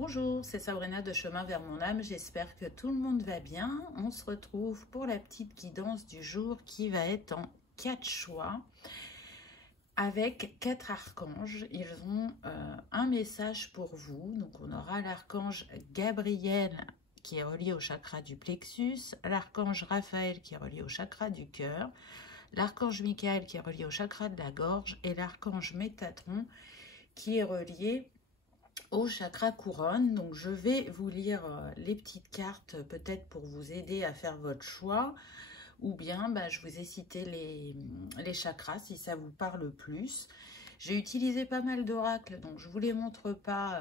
Bonjour, c'est Sabrina de Chemin vers mon âme, j'espère que tout le monde va bien. On se retrouve pour la petite guidance du jour qui va être en 4 choix avec 4 archanges. Ils ont un message pour vous. Donc on aura l'archange Gabriel qui est relié au chakra du plexus, l'archange Raphaël qui est relié au chakra du cœur, l'archange Michael qui est relié au chakra de la gorge et l'archange Métatron qui est relié au chakra couronne. Donc je vais vous lire les petites cartes peut-être pour vous aider à faire votre choix, ou bien je vous ai cité les chakras si ça vous parle plus. J'ai utilisé pas mal d'oracles, donc je ne vous les montre pas,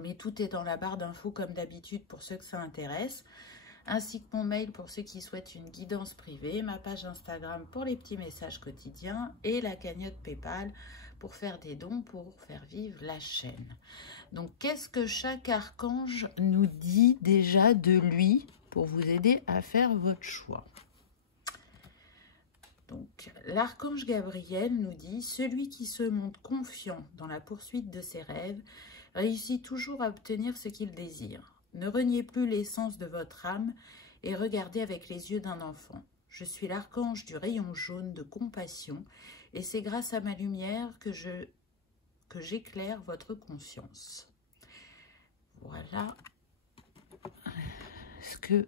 mais tout est dans la barre d'infos comme d'habitude pour ceux que ça intéresse, ainsi que mon mail pour ceux qui souhaitent une guidance privée, ma page Instagram pour les petits messages quotidiens et la cagnotte PayPal pour faire des dons, pour faire vivre la chaîne. Donc, qu'est-ce que chaque archange nous dit déjà de lui pour vous aider à faire votre choix? Donc, l'archange Gabriel nous dit « Celui qui se montre confiant dans la poursuite de ses rêves réussit toujours à obtenir ce qu'il désire. Ne reniez plus l'essence de votre âme et regardez avec les yeux d'un enfant. Je suis l'archange du rayon jaune de compassion et c'est grâce à ma lumière que j'éclaire votre conscience. » Voilà ce que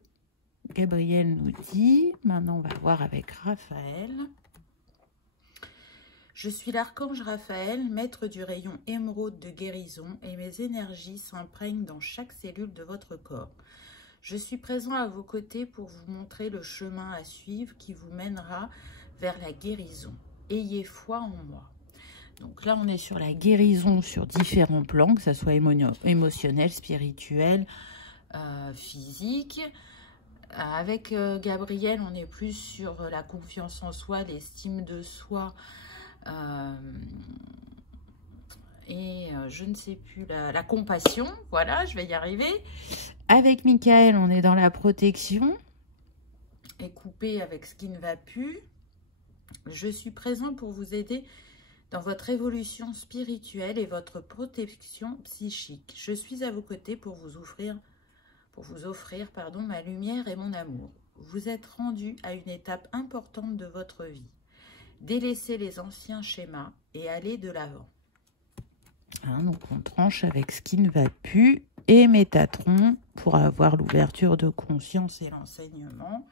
Gabriel nous dit. Maintenant, on va voir avec Raphaël. Je suis l'archange Raphaël, maître du rayon émeraude de guérison, et mes énergies s'imprègnent dans chaque cellule de votre corps. Je suis présent à vos côtés pour vous montrer le chemin à suivre qui vous mènera vers la guérison. Ayez foi en moi. Donc là, on est sur la guérison sur différents plans, que ce soit émotionnel, spirituel, physique. Avec Gabriel, on est plus sur la confiance en soi, l'estime de soi, et je ne sais plus, la compassion. Voilà, je vais y arriver. Avec Michael, on est dans la protection et couper avec ce qui ne va plus. Je suis présent pour vous aider dans votre évolution spirituelle et votre protection psychique. Je suis à vos côtés pour vous offrir ma lumière et mon amour. Vous êtes rendu à une étape importante de votre vie. Délaissez les anciens schémas et allez de l'avant. Donc on tranche avec ce qui ne va plus et Métatron pour avoir l'ouverture de conscience et l'enseignement.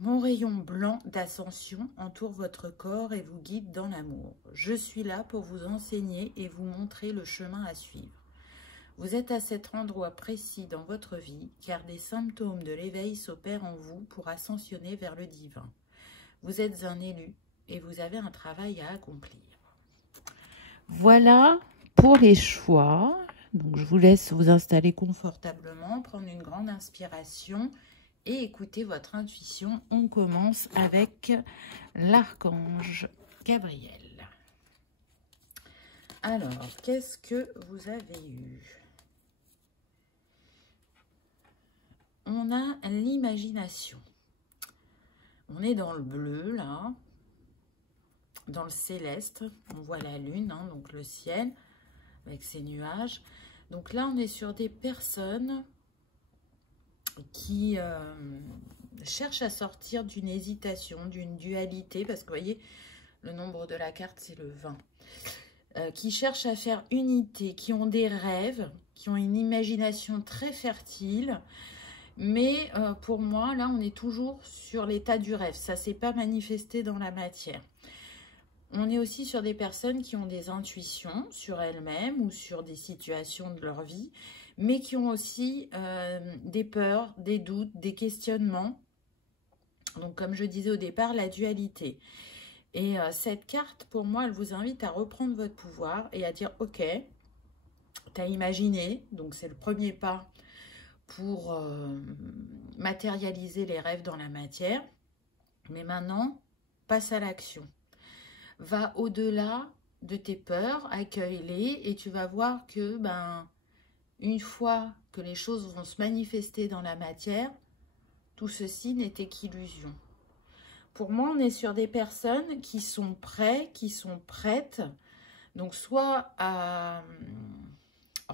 Mon rayon blanc d'ascension entoure votre corps et vous guide dans l'amour. Je suis là pour vous enseigner et vous montrer le chemin à suivre. Vous êtes à cet endroit précis dans votre vie, car des symptômes de l'éveil s'opèrent en vous pour ascensionner vers le divin. Vous êtes un élu et vous avez un travail à accomplir. Voilà pour les choix. Donc je vous laisse vous installer confortablement, prendre une grande inspiration et écoutez votre intuition. On commence avec l'archange Gabriel. Alors, qu'est-ce que vous avez eu? On a l'imagination. On est dans le bleu, là, dans le céleste. On voit la lune, donc le ciel, avec ses nuages. Donc là, on est sur des personnes qui cherchent à sortir d'une hésitation, d'une dualité, parce que vous voyez, le nombre de la carte, c'est le 20. Qui cherchent à faire unité, qui ont des rêves, qui ont une imagination très fertile. Mais pour moi, là, on est toujours sur l'état du rêve. Ça ne s'est pas manifesté dans la matière. On est aussi sur des personnes qui ont des intuitions sur elles-mêmes ou sur des situations de leur vie, mais qui ont aussi des peurs, des doutes, des questionnements. Donc, comme je disais au départ, la dualité. Et cette carte, pour moi, elle vous invite à reprendre votre pouvoir et à dire « Ok, tu as imaginé, donc c'est le premier pas pour matérialiser les rêves dans la matière. Mais maintenant, passe à l'action. Va au-delà de tes peurs, accueille-les et tu vas voir que une fois que les choses vont se manifester dans la matière, tout ceci n'était qu'illusion. » Pour moi, on est sur des personnes qui sont prêtes, donc soit à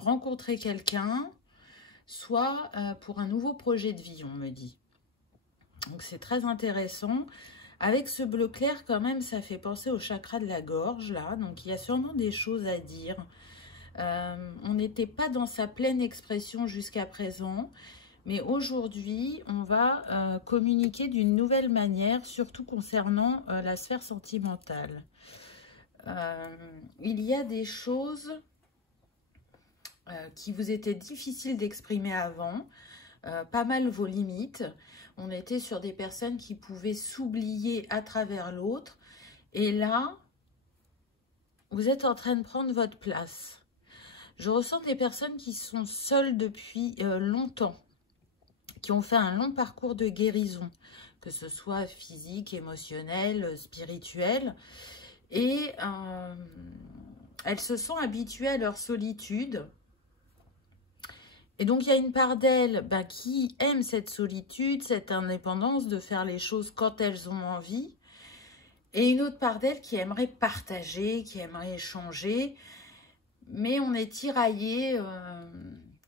rencontrer quelqu'un, soit pour un nouveau projet de vie, on me dit. Donc c'est très intéressant. Avec ce bleu clair, quand même, ça fait penser au chakra de la gorge, là. Donc il y a sûrement des choses à dire. On n'était pas dans sa pleine expression jusqu'à présent. Mais aujourd'hui, on va communiquer d'une nouvelle manière, surtout concernant la sphère sentimentale. Il y a des choses qui vous étaient difficiles d'exprimer avant, pas mal vos limites. On était sur des personnes qui pouvaient s'oublier à travers l'autre. Et là, vous êtes en train de prendre votre place. Je ressens des personnes qui sont seules depuis longtemps, qui ont fait un long parcours de guérison, que ce soit physique, émotionnel, spirituel. Et elles se sont habituées à leur solitude. Et donc, il y a une part d'elles qui aime cette solitude, cette indépendance de faire les choses quand elles ont envie. Et une autre part d'elles qui aimerait partager, qui aimerait échanger. Mais on est tiraillé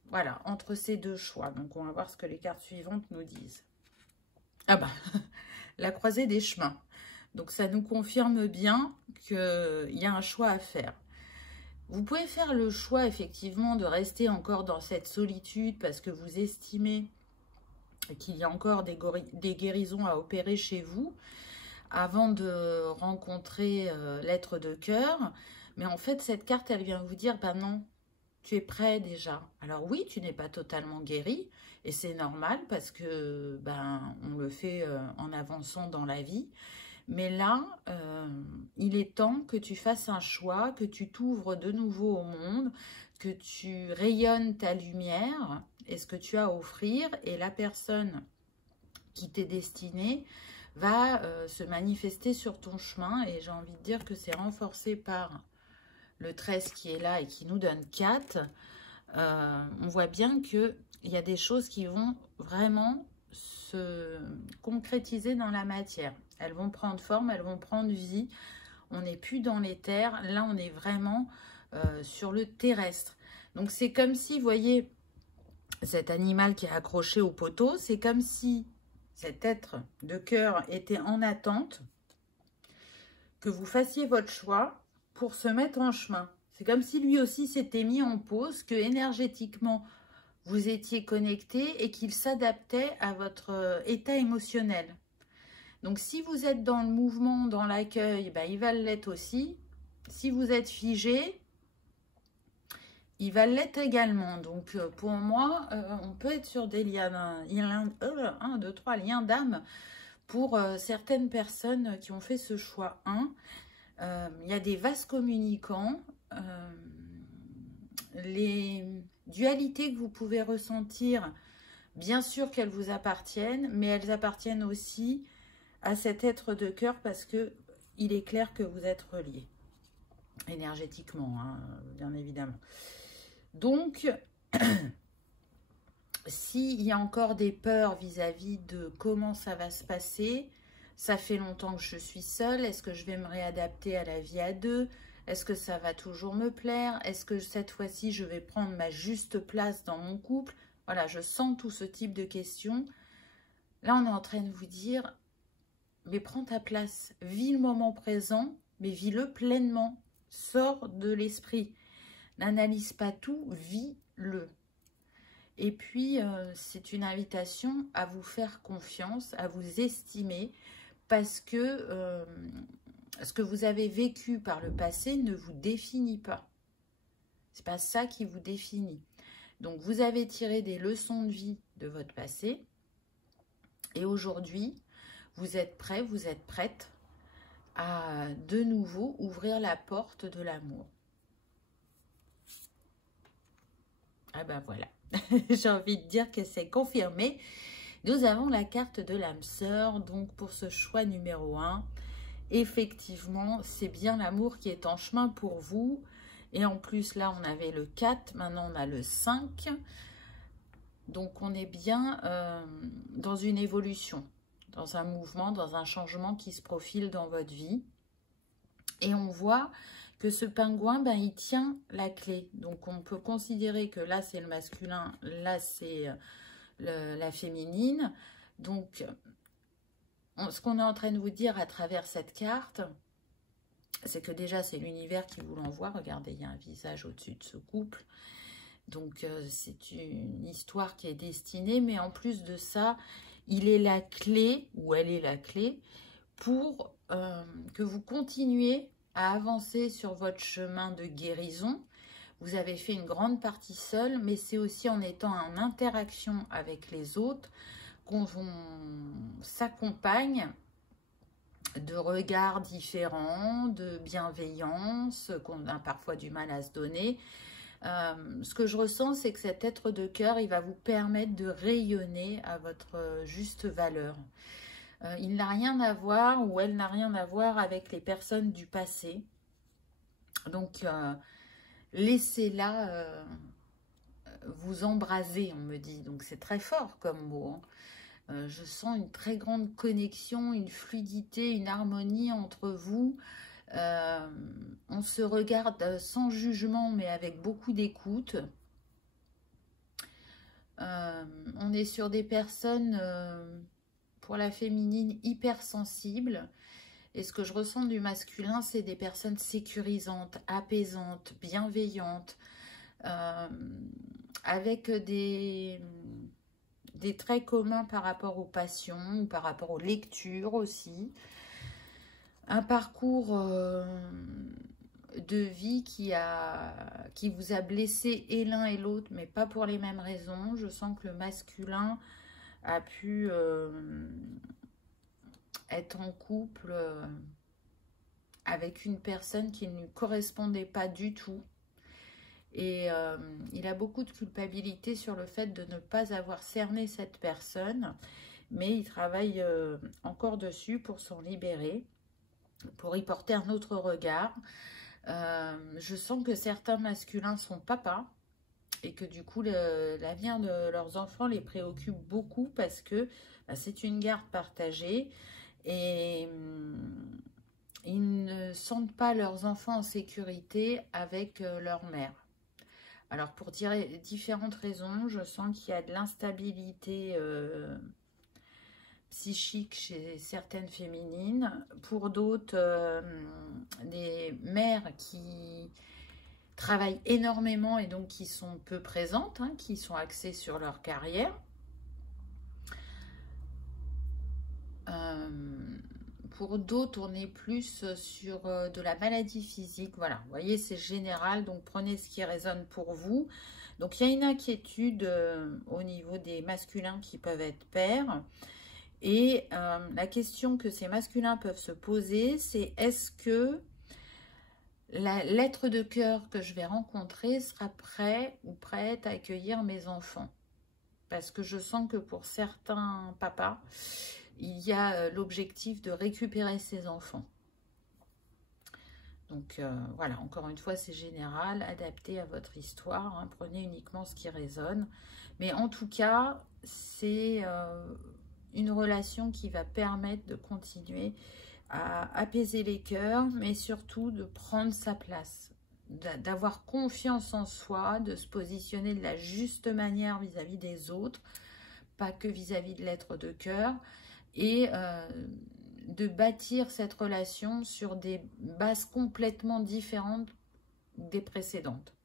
voilà, entre ces deux choix. Donc, on va voir ce que les cartes suivantes nous disent. Ah bah, la croisée des chemins. Donc, ça nous confirme bien qu'il y a un choix à faire. Vous pouvez faire le choix, effectivement, de rester encore dans cette solitude parce que vous estimez qu'il y a encore des guérisons à opérer chez vous avant de rencontrer l'être de cœur. Mais en fait, cette carte, elle vient vous dire, ben non, tu es prêt déjà. Alors oui, tu n'es pas totalement guéri et c'est normal parce que on le fait en avançant dans la vie. Mais là, il est temps que tu fasses un choix, que tu t'ouvres de nouveau au monde, que tu rayonnes ta lumière et ce que tu as à offrir. Et la personne qui t'est destinée va se manifester sur ton chemin. Et j'ai envie de dire que c'est renforcé par le 13 qui est là et qui nous donne 4. On voit bien qu'il y a des choses qui vont vraiment se concrétiser dans la matière. Elles vont prendre forme, elles vont prendre vie. On n'est plus dans les terres. Là, on est vraiment sur le terrestre. Donc, c'est comme si, vous voyez, cet animal qui est accroché au poteau, c'est comme si cet être de cœur était en attente que vous fassiez votre choix pour se mettre en chemin. C'est comme si lui aussi s'était mis en pause, que énergétiquement, vous étiez connecté et qu'il s'adaptait à votre état émotionnel. Donc, si vous êtes dans le mouvement, dans l'accueil, il va l'être aussi. Si vous êtes figé, il va l'être également. Donc, pour moi, on peut être sur des liens, 1, 2, 3 liens d'âme pour certaines personnes qui ont fait ce choix 1. Il y a des vases communicants. Les dualités que vous pouvez ressentir, bien sûr qu'elles vous appartiennent, mais elles appartiennent aussi à cet être de cœur parce que il est clair que vous êtes reliés énergétiquement, hein, bien évidemment. Donc, s'il y a encore des peurs vis-à-vis de comment ça va se passer, ça fait longtemps que je suis seule, est-ce que je vais me réadapter à la vie à deux? Est-ce que ça va toujours me plaire? Est-ce que cette fois-ci, je vais prendre ma juste place dans mon couple? Voilà, je sens tout ce type de questions. Là, on est en train de vous dire, mais prends ta place, vis le moment présent, mais vis-le pleinement. Sors de l'esprit. N'analyse pas tout, vis-le. Et puis, c'est une invitation à vous faire confiance, à vous estimer, parce que ce que vous avez vécu par le passé ne vous définit pas. C'est pas ça qui vous définit. Donc, vous avez tiré des leçons de vie de votre passé. Et aujourd'hui, vous êtes prêt, vous êtes prête à de nouveau ouvrir la porte de l'amour. Ah ben voilà, j'ai envie de dire que c'est confirmé. Nous avons la carte de l'âme sœur, donc pour ce choix numéro 1. Effectivement, c'est bien l'amour qui est en chemin pour vous. Et en plus, là, on avait le 4, maintenant on a le 5. Donc, on est bien dans une évolution, dans un mouvement, dans un changement qui se profile dans votre vie. Et on voit que ce pingouin, ben, il tient la clé. Donc, on peut considérer que là, c'est le masculin, là, c'est la féminine. Donc, ce qu'on est en train de vous dire à travers cette carte, c'est que déjà, c'est l'univers qui vous l'envoie. Regardez, il y a un visage au-dessus de ce couple. Donc, c'est une histoire qui est destinée. Mais en plus de ça, il est la clé, ou elle est la clé, pour que vous continuiez à avancer sur votre chemin de guérison. Vous avez fait une grande partie seule, mais c'est aussi en étant en interaction avec les autres qu'on s'accompagne de regards différents, de bienveillance, qu'on a parfois du mal à se donner. Ce que je ressens, c'est que cet être de cœur, il va vous permettre de rayonner à votre juste valeur. Il n'a rien à voir, ou elle n'a rien à voir avec les personnes du passé. Donc, laissez-la vous embraser, on me dit. Donc, c'est très fort comme mot, hein. Je sens une très grande connexion, une fluidité, une harmonie entre vous. On se regarde sans jugement, mais avec beaucoup d'écoute. On est sur des personnes, pour la féminine, hypersensibles. Et ce que je ressens du masculin, c'est des personnes sécurisantes, apaisantes, bienveillantes, avec des traits communs par rapport aux passions, ou par rapport aux lectures aussi. Un parcours de vie qui vous a blessé et l'un et l'autre, mais pas pour les mêmes raisons. Je sens que le masculin a pu être en couple avec une personne qui ne lui correspondait pas du tout. Et il a beaucoup de culpabilité sur le fait de ne pas avoir cerné cette personne, mais il travaille encore dessus pour s'en libérer, pour y porter un autre regard. Je sens que certains masculins sont papas et que du coup l'avenir de leurs enfants les préoccupe beaucoup parce que c'est une garde partagée et ils ne sentent pas leurs enfants en sécurité avec leur mère. Alors, pour différentes raisons, je sens qu'il y a de l'instabilité psychique chez certaines féminines. Pour d'autres, des mères qui travaillent énormément et donc qui sont peu présentes, hein, qui sont axées sur leur carrière. Pour d'autres, on est plus sur de la maladie physique. Voilà, vous voyez, c'est général, donc prenez ce qui résonne pour vous. Donc, il y a une inquiétude au niveau des masculins qui peuvent être pères. Et la question que ces masculins peuvent se poser, c'est est-ce que l'être de cœur que je vais rencontrer sera prêt ou prête à accueillir mes enfants? Parce que je sens que pour certains papas, il y a l'objectif de récupérer ses enfants. Donc voilà, encore une fois, c'est général, adapté à votre histoire, hein, prenez uniquement ce qui résonne. Mais en tout cas, c'est une relation qui va permettre de continuer à apaiser les cœurs, mais surtout de prendre sa place, d'avoir confiance en soi, de se positionner de la juste manière vis-à-vis des autres, pas que vis-à-vis de l'être de cœur, et de bâtir cette relation sur des bases complètement différentes des précédentes.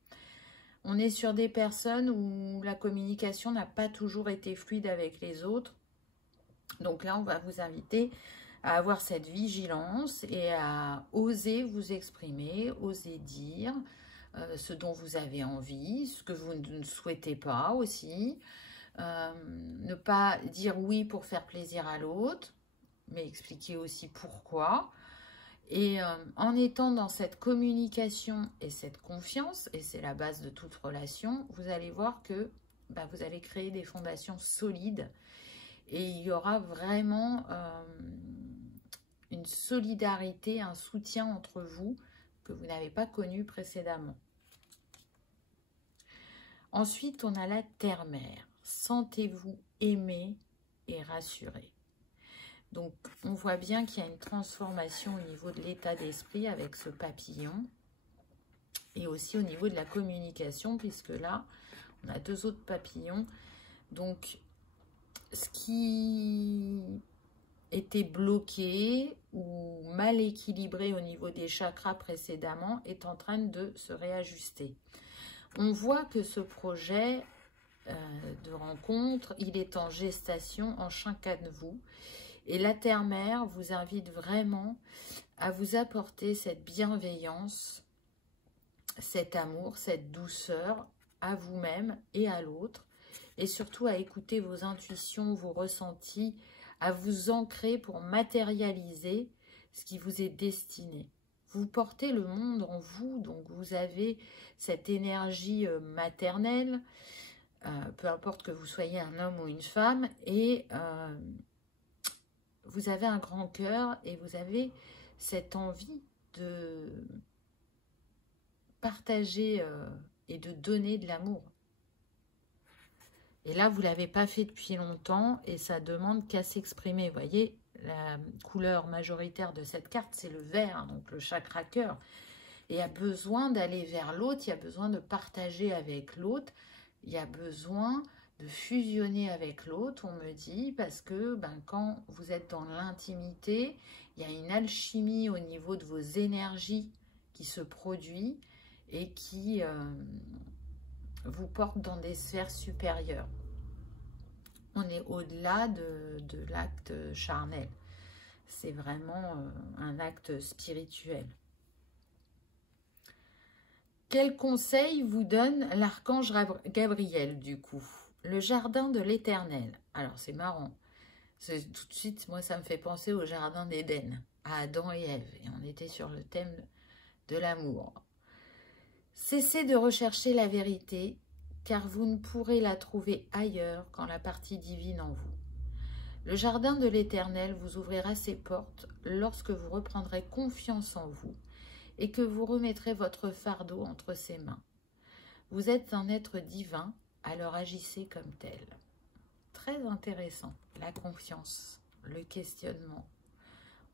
On est sur des personnes où la communication n'a pas toujours été fluide avec les autres. Donc là, on va vous inviter à avoir cette vigilance et à oser vous exprimer, oser dire ce dont vous avez envie, ce que vous ne souhaitez pas aussi. Ne pas dire oui pour faire plaisir à l'autre, mais expliquer aussi pourquoi. Et en étant dans cette communication et cette confiance, et c'est la base de toute relation, vous allez voir que vous allez créer des fondations solides et il y aura vraiment une solidarité, un soutien entre vous que vous n'avez pas connu précédemment. Ensuite, on a la terre-mère. Sentez-vous aimé et rassuré. Donc, on voit bien qu'il y a une transformation au niveau de l'état d'esprit avec ce papillon. et aussi au niveau de la communication, puisque là, on a 2 autres papillons. Donc, ce qui était bloqué ou mal équilibré au niveau des chakras précédemment est en train de se réajuster. On voit que ce projet de rencontre, il est en gestation en chacun de vous. Et la Terre-Mère vous invite vraiment à vous apporter cette bienveillance, cet amour, cette douceur à vous-même et à l'autre. Et surtout à écouter vos intuitions, vos ressentis, à vous ancrer pour matérialiser ce qui vous est destiné. Vous portez le monde en vous, donc vous avez cette énergie maternelle, peu importe que vous soyez un homme ou une femme, et vous avez un grand cœur et vous avez cette envie de partager et de donner de l'amour. Et là, vous ne l'avez pas fait depuis longtemps et ça demande qu'à s'exprimer. Vous voyez, la couleur majoritaire de cette carte, c'est le vert, donc le chakra cœur. Et il y a besoin d'aller vers l'autre, il y a besoin de partager avec l'autre, il y a besoin de fusionner avec l'autre, on me dit, parce que quand vous êtes dans l'intimité, il y a une alchimie au niveau de vos énergies qui se produit et qui vous porte dans des sphères supérieures. On est au-delà de l'acte charnel. C'est vraiment un acte spirituel. Quel conseil vous donne l'archange Gabriel, du coup? Le jardin de l'Éternel. Alors, c'est marrant. Tout de suite, moi, ça me fait penser au jardin d'Éden, à Adam et Ève. Et on était sur le thème de l'amour. Cessez de rechercher la vérité, car vous ne pourrez la trouver ailleurs qu'en la partie divine en vous. Le jardin de l'Éternel vous ouvrira ses portes lorsque vous reprendrez confiance en vous et que vous remettrez votre fardeau entre ses mains. Vous êtes un être divin, alors agissez comme tel. Très intéressant, la confiance, le questionnement.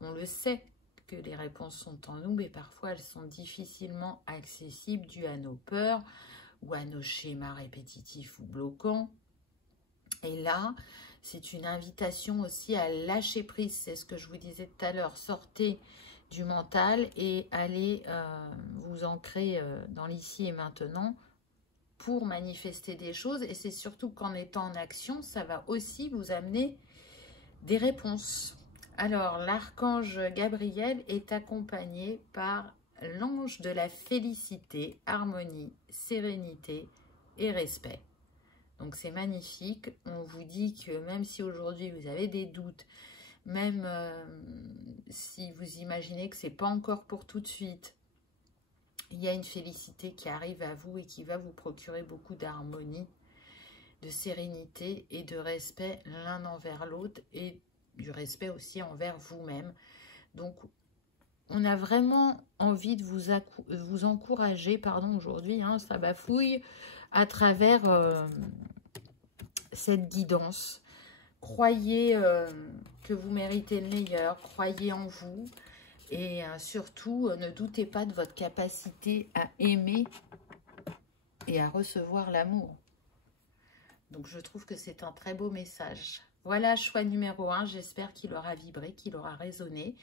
On le sait que les réponses sont en nous, mais parfois elles sont difficilement accessibles dues à nos peurs ou à nos schémas répétitifs ou bloquants. Et là, c'est une invitation aussi à lâcher prise. C'est ce que je vous disais tout à l'heure. Sortez du mental et allez vous ancrer dans l'ici et maintenant pour manifester des choses. Et c'est surtout qu'en étant en action, ça va aussi vous amener des réponses. Alors, l'archange Gabriel est accompagné par l'ange de la félicité, harmonie, sérénité et respect. Donc, c'est magnifique. On vous dit que même si aujourd'hui vous avez des doutes, même si vous imaginez que ce n'est pas encore pour tout de suite, il y a une félicité qui arrive à vous et qui va vous procurer beaucoup d'harmonie, de sérénité et de respect l'un envers l'autre et du respect aussi envers vous-même. Donc, on a vraiment envie de vous encourager, pardon, aujourd'hui, hein, ça bafouille, à travers cette guidance. Croyez que vous méritez le meilleur, croyez en vous et surtout, ne doutez pas de votre capacité à aimer et à recevoir l'amour. Donc, je trouve que c'est un très beau message. Voilà, choix numéro 1. J'espère qu'il aura vibré, qu'il aura résonné,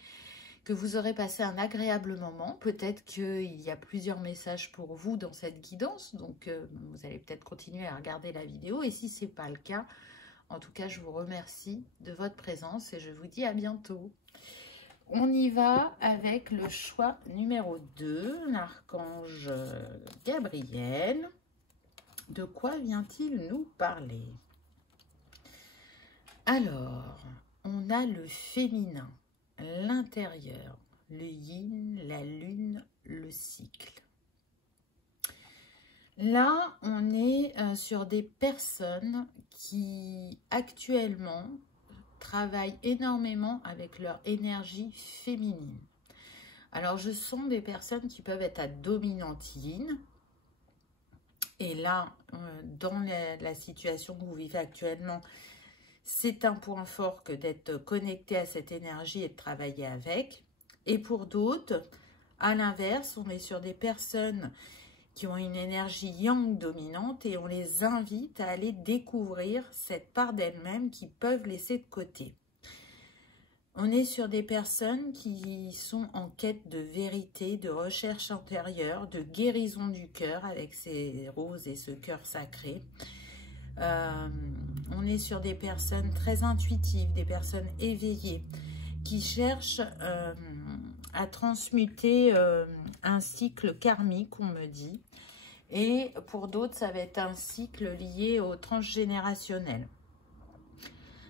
que vous aurez passé un agréable moment. Peut-être qu'il y a plusieurs messages pour vous dans cette guidance. Donc, vous allez peut-être continuer à regarder la vidéo. Et si ce n'est pas le cas, en tout cas, je vous remercie de votre présence et je vous dis à bientôt. On y va avec le choix numéro 2, l'archange Gabriel. De quoi vient-il nous parler? Alors, on a le féminin, l'intérieur, le yin, la lune, le cycle. Là, on est sur des personnes qui actuellement travaillent énormément avec leur énergie féminine. Alors, ce sont des personnes qui peuvent être à dominante yin. Et là, dans la situation que vous vivez actuellement, c'est un point fort que d'être connecté à cette énergie et de travailler avec. Et pour d'autres, à l'inverse, on est sur des personnes qui ont une énergie yang dominante et on les invite à aller découvrir cette part d'elles-mêmes qu'ils peuvent laisser de côté. On est sur des personnes qui sont en quête de vérité, de recherche intérieure, de guérison du cœur avec ces roses et ce cœur sacré. On est sur des personnes très intuitives, des personnes éveillées, qui cherchent à transmuter un cycle karmique, on me dit. Et pour d'autres, ça va être un cycle lié au transgénérationnel.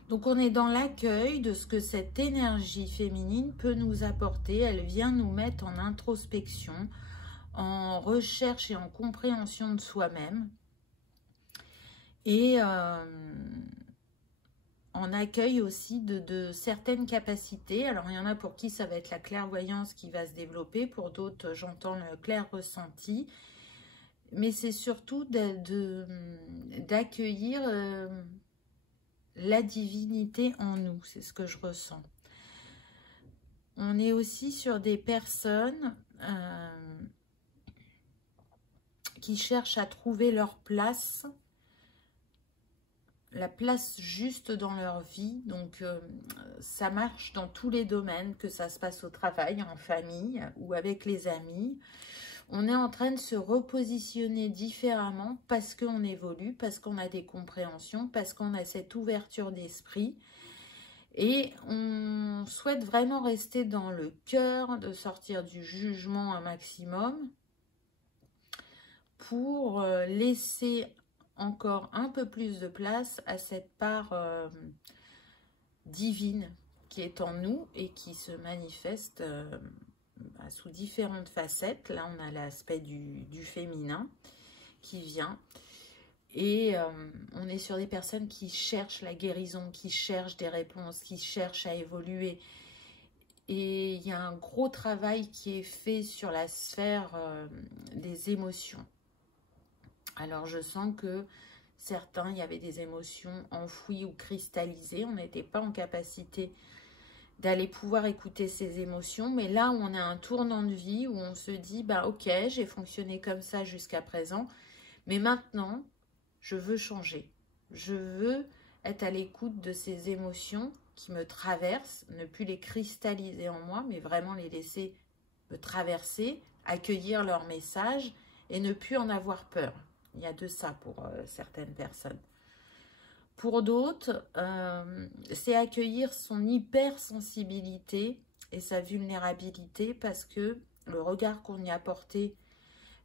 Donc, on est dans l'accueil de ce que cette énergie féminine peut nous apporter. Elle vient nous mettre en introspection, en recherche et en compréhension de soi-même. Et en accueil aussi de certaines capacités. Alors, il y en a pour qui ça va être la clairvoyance qui va se développer. Pour d'autres, j'entends le clair ressenti. Mais c'est surtout d'accueillir la divinité en nous. C'est ce que je ressens. On est aussi sur des personnes qui cherchent à trouver leur place, la place juste dans leur vie. Donc, ça marche dans tous les domaines, que ça se passe au travail, en famille ou avec les amis. On est en train de se repositionner différemment parce qu'on évolue, parce qu'on a des compréhensions, parce qu'on a cette ouverture d'esprit. Et on souhaite vraiment rester dans le cœur, de sortir du jugement un maximum pour laisser encore un peu plus de place à cette part divine qui est en nous et qui se manifeste sous différentes facettes. Là, on a l'aspect du féminin qui vient. Et on est sur des personnes qui cherchent la guérison, qui cherchent des réponses, qui cherchent à évoluer. Et il y a un gros travail qui est fait sur la sphère des émotions. Alors, je sens que certains, il y avait des émotions enfouies ou cristallisées. On n'était pas en capacité d'aller pouvoir écouter ces émotions. Mais là, on a un tournant de vie où on se dit, bah ok, j'ai fonctionné comme ça jusqu'à présent. Mais maintenant, je veux changer. Je veux être à l'écoute de ces émotions qui me traversent, ne plus les cristalliser en moi, mais vraiment les laisser me traverser, accueillir leur message et ne plus en avoir peur. Il y a de ça pour certaines personnes. Pour d'autres, c'est accueillir son hypersensibilité et sa vulnérabilité parce que le regard qu'on y a porté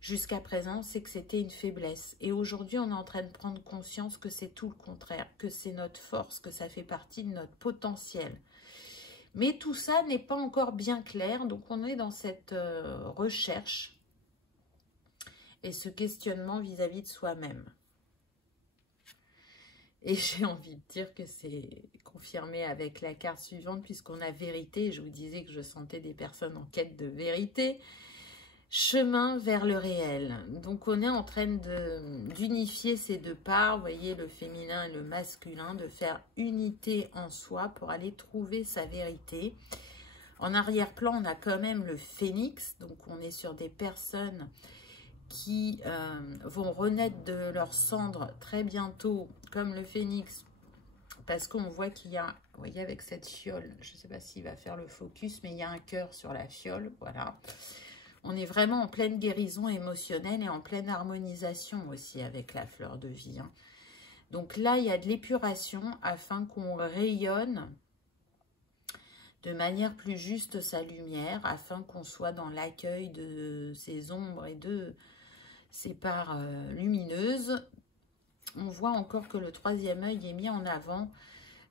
jusqu'à présent, c'est que c'était une faiblesse. Et aujourd'hui, on est en train de prendre conscience que c'est tout le contraire, que c'est notre force, que ça fait partie de notre potentiel. Mais tout ça n'est pas encore bien clair, donc on est dans cette recherche et ce questionnement vis-à-vis de soi-même. Et j'ai envie de dire que c'est confirmé avec la carte suivante, puisqu'on a vérité. Je vous disais que je sentais des personnes en quête de vérité. Chemin vers le réel. Donc, on est en train d'unifier ces deux parts. Vous voyez, le féminin et le masculin, de faire unité en soi pour aller trouver sa vérité. En arrière-plan, on a quand même le phénix. Donc, on est sur des personnes qui vont renaître de leurs cendres très bientôt, comme le phénix, parce qu'on voit qu'il y a, vous voyez, avec cette fiole, je ne sais pas s'il va faire le focus, mais il y a un cœur sur la fiole, voilà. On est vraiment en pleine guérison émotionnelle et en pleine harmonisation aussi avec la fleur de vie. Hein. Donc là, il y a de l'épuration afin qu'on rayonne de manière plus juste sa lumière, afin qu'on soit dans l'accueil de ces ombres et de ces parts lumineuses. On voit encore que le troisième œil est mis en avant.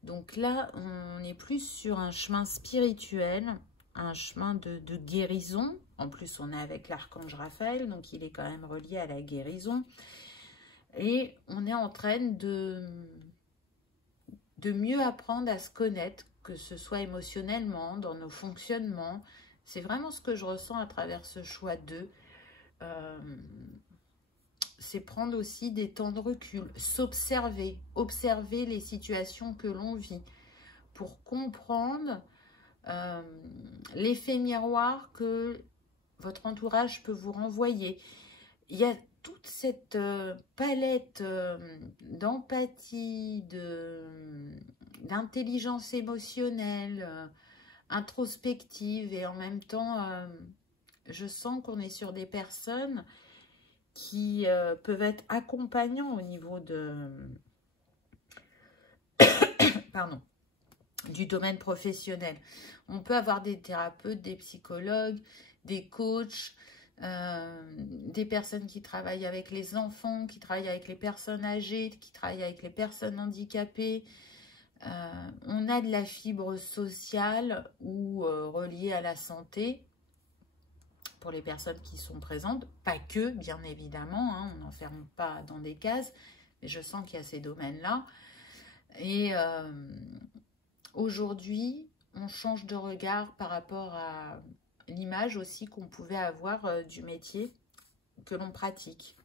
Donc là, on est plus sur un chemin spirituel, un chemin de guérison. En plus, on est avec l'archange Raphaël, donc il est quand même relié à la guérison. Et on est en train de mieux apprendre à se connaître, que ce soit émotionnellement, dans nos fonctionnements. C'est vraiment ce que je ressens à travers ce choix 2. C'est prendre aussi des temps de recul, s'observer, observer les situations que l'on vit pour comprendre l'effet miroir que votre entourage peut vous renvoyer. il y a toute cette palette d'empathie, d'intelligence émotionnelle, introspective, et en même temps, je sens qu'on est sur des personnes qui peuvent être accompagnants au niveau pardon, du domaine professionnel. On peut avoir des thérapeutes, des psychologues, des coachs, des personnes qui travaillent avec les enfants, qui travaillent avec les personnes âgées, qui travaillent avec les personnes handicapées. On a de la fibre sociale ou reliée à la santé pour les personnes qui sont présentes. Pas que, bien évidemment, hein, on n'enferme pas dans des cases, mais je sens qu'il y a ces domaines-là. Et aujourd'hui, on change de regard par rapport à l'image aussi qu'on pouvait avoir du métier que l'on pratique.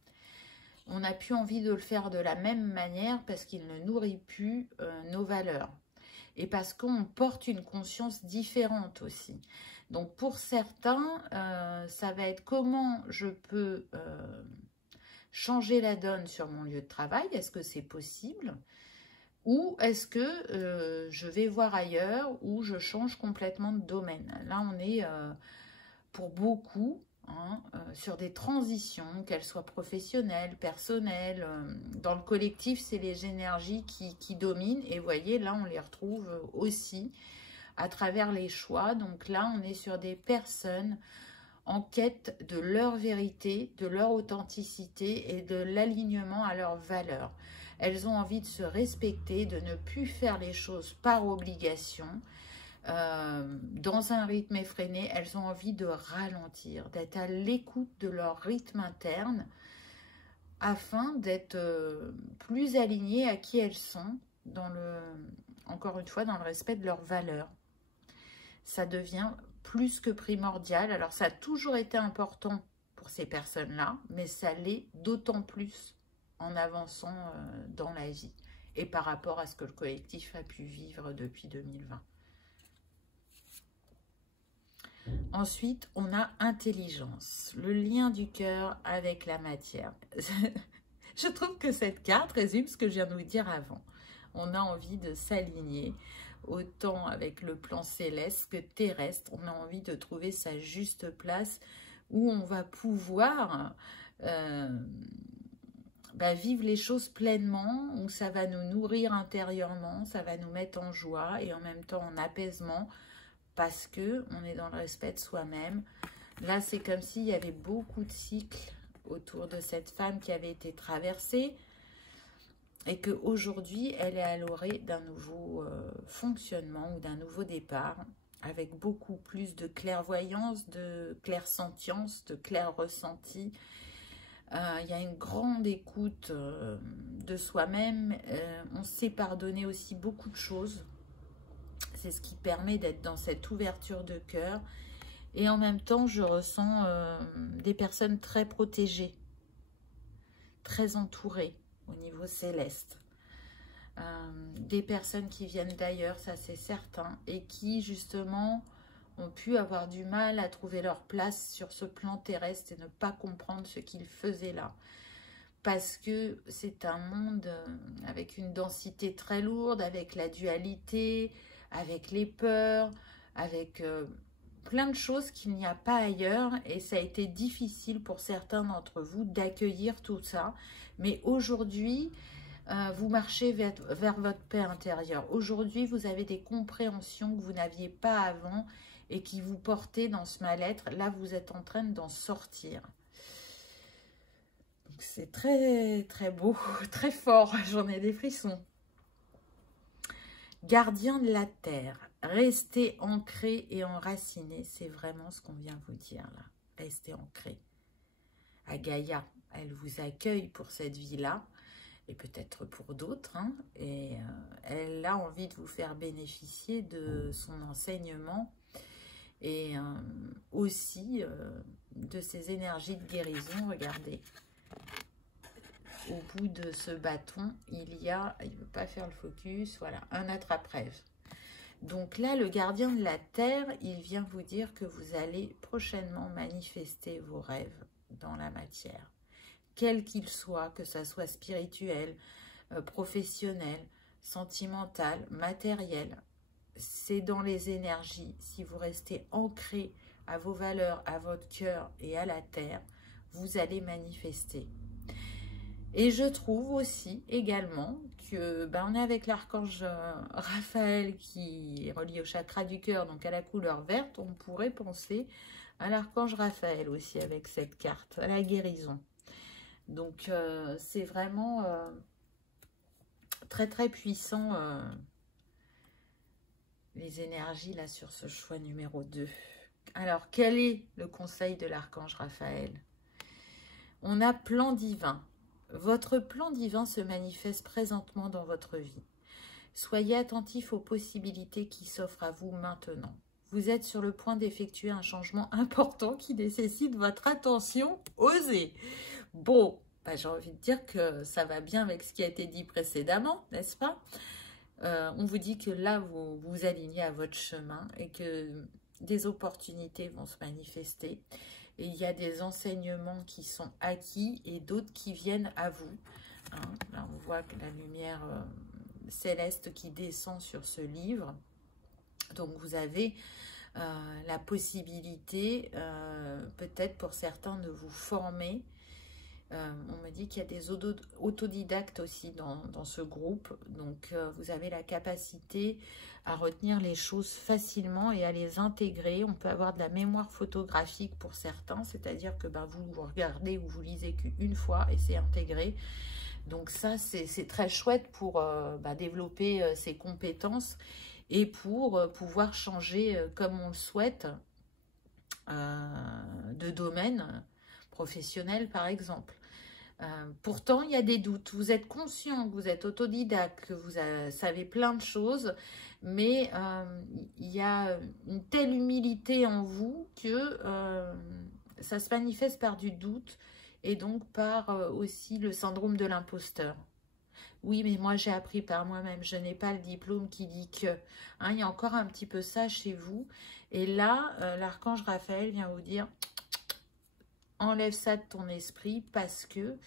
On n'a plus envie de le faire de la même manière parce qu'il ne nourrit plus nos valeurs. Et parce qu'on porte une conscience différente aussi. Donc pour certains, ça va être comment je peux changer la donne sur mon lieu de travail. Est-ce que c'est possible ? Ou est-ce que je vais voir ailleurs ou je change complètement de domaine? Là, on est pour beaucoup sur des transitions, qu'elles soient professionnelles, personnelles. Dans le collectif, c'est les énergies qui dominent. Et vous voyez, là, on les retrouve aussi à travers les choix. Donc là, on est sur des personnes en quête de leur vérité, de leur authenticité et de l'alignement à leurs valeurs. Elles ont envie de se respecter, de ne plus faire les choses par obligation, dans un rythme effréné. Elles ont envie de ralentir, d'être à l'écoute de leur rythme interne, afin d'être plus alignées à qui elles sont, encore une fois, dans le respect de leurs valeurs. Ça devient plus que primordial. Alors, ça a toujours été important pour ces personnes-là, mais ça l'est d'autant plus en avançant dans la vie et par rapport à ce que le collectif a pu vivre depuis 2020. Ensuite, on a intelligence, le lien du cœur avec la matière. Je trouve que cette carte résume ce que je viens de vous dire avant. On a envie de s'aligner autant avec le plan céleste que terrestre. On a envie de trouver sa juste place où on va pouvoir vivre les choses pleinement, où ça va nous nourrir intérieurement, ça va nous mettre en joie et en même temps en apaisement, parce que on est dans le respect de soi-même. Là, c'est comme s'il y avait beaucoup de cycles autour de cette femme qui avait été traversée et qu'aujourd'hui, elle est à l'orée d'un nouveau fonctionnement ou d'un nouveau départ, avec beaucoup plus de clairvoyance, de clairsentience, de clair ressenti. Il y a une grande écoute de soi-même. On sait pardonner aussi beaucoup de choses. C'est ce qui permet d'être dans cette ouverture de cœur. Et en même temps, je ressens des personnes très protégées, très entourées au niveau céleste. Des personnes qui viennent d'ailleurs, ça c'est certain, et qui justement ont pu avoir du mal à trouver leur place sur ce plan terrestre et ne pas comprendre ce qu'ils faisaient là. Parce que c'est un monde avec une densité très lourde, avec la dualité, avec les peurs, avec plein de choses qu'il n'y a pas ailleurs. Et ça a été difficile pour certains d'entre vous d'accueillir tout ça. Mais aujourd'hui, vous marchez vers votre paix intérieure. Aujourd'hui, vous avez des compréhensions que vous n'aviez pas avant et qui vous portaient dans ce mal-être. Là, vous êtes en train d'en sortir. C'est très, très beau, très fort. J'en ai des frissons. Gardien de la terre, restez ancré et enraciné. C'est vraiment ce qu'on vient vous dire là. Restez ancré. À Gaïa, elle vous accueille pour cette vie-là. Et peut-être pour d'autres, hein, et elle a envie de vous faire bénéficier de son enseignement et aussi de ses énergies de guérison. Regardez, au bout de ce bâton, il ne veut pas faire le focus, voilà, un attrape-rêve. Donc là, le gardien de la terre, il vient vous dire que vous allez prochainement manifester vos rêves dans la matière. quel qu'il soit, que ça soit spirituel, professionnel, sentimental, matériel. C'est dans les énergies. Si vous restez ancré à vos valeurs, à votre cœur et à la terre, vous allez manifester. Et je trouve aussi également que on est avec l'archange Raphaël qui est relié au chakra du cœur, donc à la couleur verte. On pourrait penser à l'archange Raphaël aussi avec cette carte, à la guérison. Donc c'est vraiment très très puissant les énergies là sur ce choix numéro 2. Alors quel est le conseil de l'archange Raphaël? On a plan divin. Votre plan divin se manifeste présentement dans votre vie. Soyez attentif aux possibilités qui s'offrent à vous maintenant. Vous êtes sur le point d'effectuer un changement important qui nécessite votre attention. Osez. Bon, j'ai envie de dire que ça va bien avec ce qui a été dit précédemment, n'est-ce pas? On vous dit que là, vous vous alignez à votre chemin et que des opportunités vont se manifester. Et il y a des enseignements qui sont acquis et d'autres qui viennent à vous. Hein, là, on voit que la lumière céleste qui descend sur ce livre. Donc, vous avez la possibilité, peut-être pour certains, de vous former. On me dit qu'il y a des autodidactes aussi dans ce groupe. Donc, vous avez la capacité à retenir les choses facilement et à les intégrer. On peut avoir de la mémoire photographique pour certains, c'est-à-dire que vous regardez ou vous lisez qu'une fois et c'est intégré. Donc ça, c'est très chouette pour développer ses compétences et pour pouvoir changer comme on le souhaite de domaine professionnel, par exemple. Pourtant, il y a des doutes. Vous êtes conscient, vous êtes autodidacte, que vous savez plein de choses, mais il y a une telle humilité en vous que ça se manifeste par du doute et donc par aussi le syndrome de l'imposteur. Oui, mais moi, j'ai appris par moi-même. Je n'ai pas le diplôme qui dit que. Hein, il y a encore un petit peu ça chez vous. Et là, l'archange Raphaël vient vous dire... Enlève ça de ton esprit parce que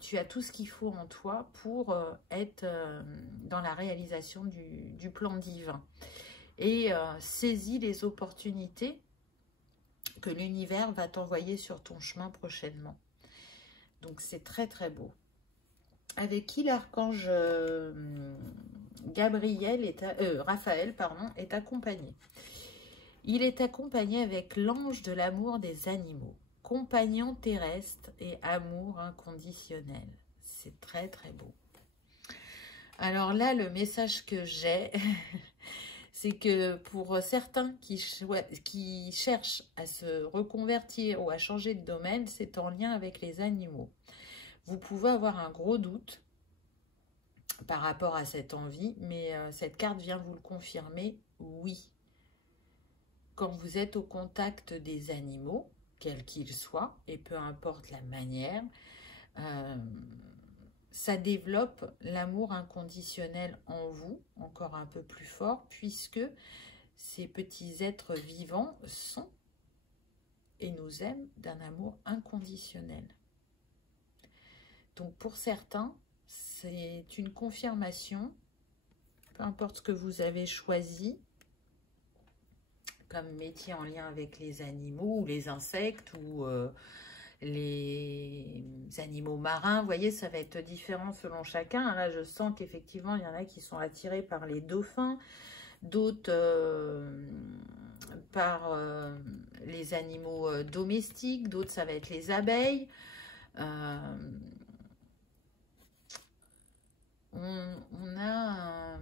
tu as tout ce qu'il faut en toi pour être dans la réalisation du plan divin. Et saisis les opportunités que l'univers va t'envoyer sur ton chemin prochainement. Donc c'est très très beau. Avec qui l'archange Raphaël est accompagné? Il est accompagné avec l'ange de l'amour des animaux, compagnon terrestre et amour inconditionnel. C'est très très beau. Alors là, le message que j'ai, c'est que pour certains qui cherchent à se reconvertir ou à changer de domaine, c'est en lien avec les animaux. Vous pouvez avoir un gros doute par rapport à cette envie, mais cette carte vient vous le confirmer, oui. Quand vous êtes au contact des animaux, quels qu'ils soient, et peu importe la manière, ça développe l'amour inconditionnel en vous, encore un peu plus fort, puisque ces petits êtres vivants sont et nous aiment d'un amour inconditionnel. Donc pour certains, c'est une confirmation, peu importe ce que vous avez choisi, comme métier en lien avec les animaux ou les insectes ou les animaux marins. Vous voyez, ça va être différent selon chacun. Là, je sens qu'effectivement, il y en a qui sont attirés par les dauphins, d'autres par les animaux domestiques, d'autres, ça va être les abeilles. On a,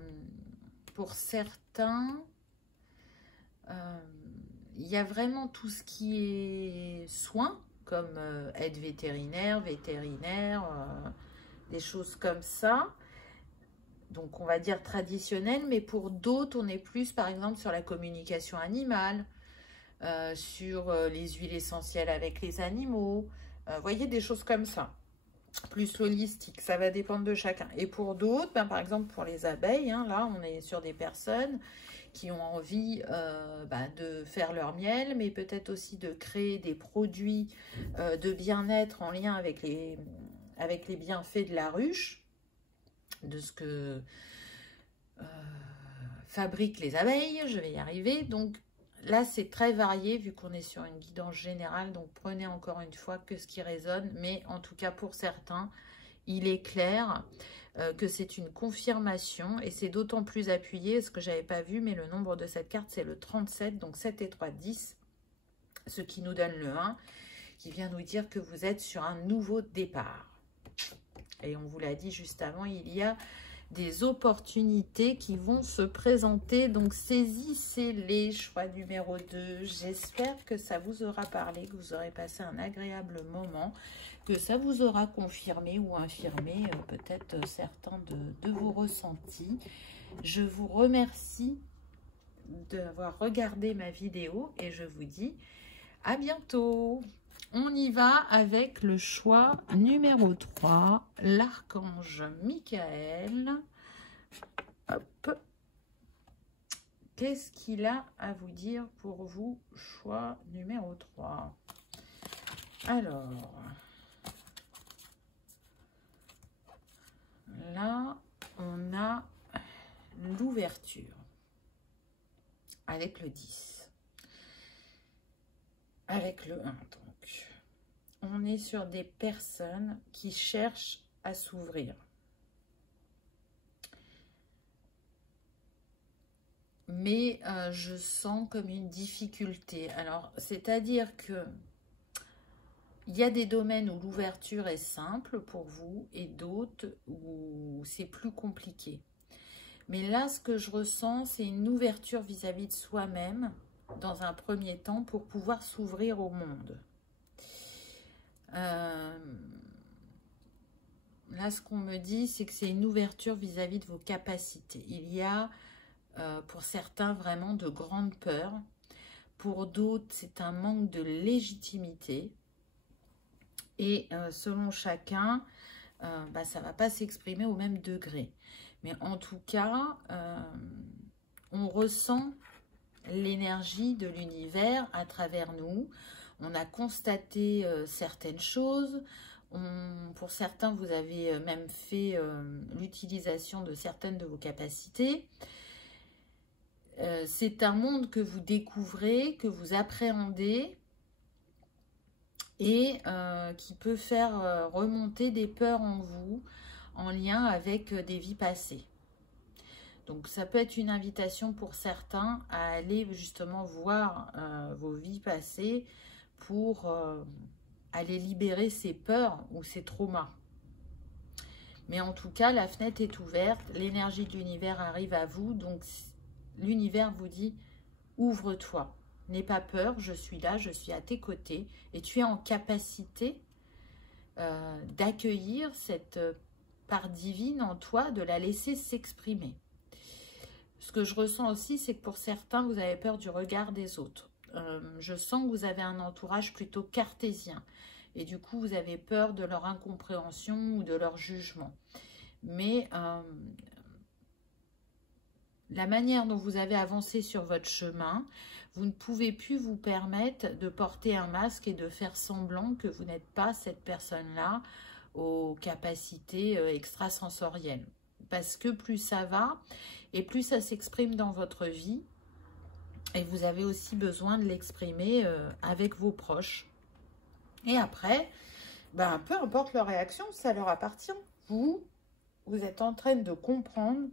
pour certains... il y a vraiment tout ce qui est soins, comme aide vétérinaire, des choses comme ça. Donc, on va dire traditionnel, mais pour d'autres, on est plus, par exemple, sur la communication animale, sur les huiles essentielles avec les animaux. Vous voyez, des choses comme ça. Plus l'holistique, ça va dépendre de chacun. Et pour d'autres, par exemple, pour les abeilles, hein, là, on est sur des personnes qui ont envie de faire leur miel, mais peut-être aussi de créer des produits de bien-être en lien avec les bienfaits de la ruche, de ce que fabriquent les abeilles, je vais y arriver. Donc là, c'est très varié vu qu'on est sur une guidance générale, donc prenez encore une fois que ce qui résonne, mais en tout cas pour certains, il est clair que c'est une confirmation et c'est d'autant plus appuyé, ce que je n'avais pas vu, mais le nombre de cette carte, c'est le 37, donc 7 et 3, 10, ce qui nous donne le 1, qui vient nous dire que vous êtes sur un nouveau départ. Et on vous l'a dit juste avant, il y a des opportunités qui vont se présenter, donc saisissez-les. Choix numéro 2, j'espère que ça vous aura parlé, que vous aurez passé un agréable moment, que ça vous aura confirmé ou infirmé peut-être certains de vos ressentis. Je vous remercie d'avoir regardé ma vidéo et je vous dis à bientôt. On y va avec le choix numéro 3, l'archange Michael. Hop. Qu'est-ce qu'il a à vous dire pour vous, choix numéro 3? Alors, là, on a l'ouverture avec le 10, avec le 1. Donc, on est sur des personnes qui cherchent à s'ouvrir. Mais je sens comme une difficulté. Alors, c'est-à-dire que il y a des domaines où l'ouverture est simple pour vous et d'autres où c'est plus compliqué. Mais là, ce que je ressens, c'est une ouverture vis-à-vis de soi-même dans un premier temps pour pouvoir s'ouvrir au monde. Là, ce qu'on me dit, c'est que c'est une ouverture vis-à-vis de vos capacités. Il y a, pour certains, vraiment de grandes peurs. Pour d'autres, c'est un manque de légitimité. Et selon chacun, ça ne va pas s'exprimer au même degré. Mais en tout cas, on ressent l'énergie de l'univers à travers nous. On a constaté certaines choses. Pour certains, vous avez même fait l'utilisation de certaines de vos capacités. C'est un monde que vous découvrez, que vous appréhendez et qui peut faire remonter des peurs en vous en lien avec des vies passées. Donc, ça peut être une invitation pour certains à aller justement voir vos vies passées pour aller libérer ces peurs ou ces traumas. Mais en tout cas, la fenêtre est ouverte, l'énergie de l'univers arrive à vous, donc l'univers vous dit « ouvre-toi ». N'aie pas peur, je suis là, je suis à tes côtés et tu es en capacité d'accueillir cette part divine en toi, de la laisser s'exprimer. Ce que je ressens aussi, c'est que pour certains, vous avez peur du regard des autres. Je sens que vous avez un entourage plutôt cartésien et du coup, vous avez peur de leur incompréhension ou de leur jugement. Mais la manière dont vous avez avancé sur votre chemin, vous ne pouvez plus vous permettre de porter un masque et de faire semblant que vous n'êtes pas cette personne-là aux capacités extrasensorielles. Parce que plus ça va et plus ça s'exprime dans votre vie et vous avez aussi besoin de l'exprimer avec vos proches. Et après, peu importe leur réaction, ça leur appartient. Vous êtes en train de comprendre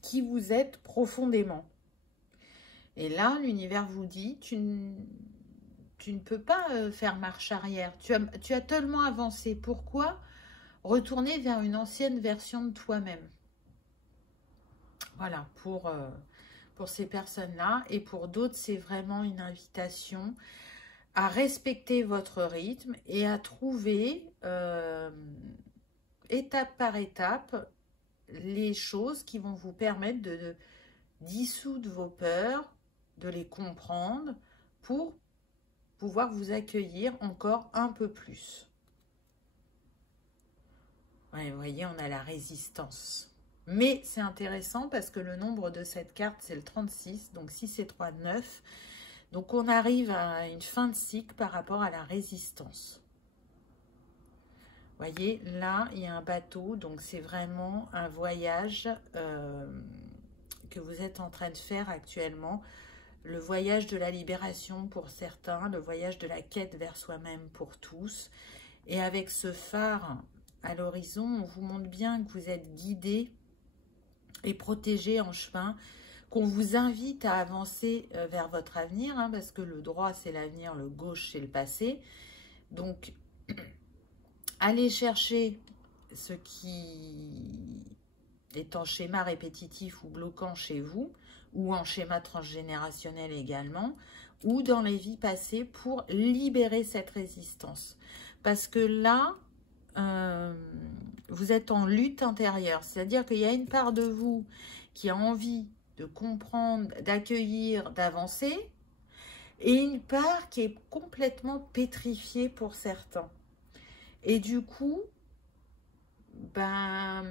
qui vous êtes profondément. Et là, l'univers vous dit, tu ne peux pas faire marche arrière. Tu as tellement avancé. Pourquoi retourner vers une ancienne version de toi-même? Voilà, pour ces personnes-là. Et pour d'autres, c'est vraiment une invitation à respecter votre rythme et à trouver, étape par étape, les choses qui vont vous permettre de dissoudre vos peurs, de les comprendre pour pouvoir vous accueillir encore un peu plus. Ouais, vous voyez, on a la résistance. Mais c'est intéressant parce que le nombre de cette carte, c'est le 36. Donc 6 et 3, 9. Donc on arrive à une fin de cycle par rapport à la résistance. Vous voyez, là, il y a un bateau. Donc c'est vraiment un voyage que vous êtes en train de faire actuellement. Le voyage de la libération pour certains, le voyage de la quête vers soi-même pour tous. Et avec ce phare à l'horizon, on vous montre bien que vous êtes guidé et protégé en chemin, qu'on vous invite à avancer vers votre avenir, hein, parce que le droit c'est l'avenir, le gauche c'est le passé. Donc, allez chercher ce qui est en schéma répétitif ou bloquant chez vous, ou en schéma transgénérationnel également, ou dans les vies passées pour libérer cette résistance. Parce que là, vous êtes en lutte intérieure, c'est-à-dire qu'il y a une part de vous qui a envie de comprendre, d'accueillir, d'avancer, et une part qui est complètement pétrifiée pour certains. Et du coup, ben,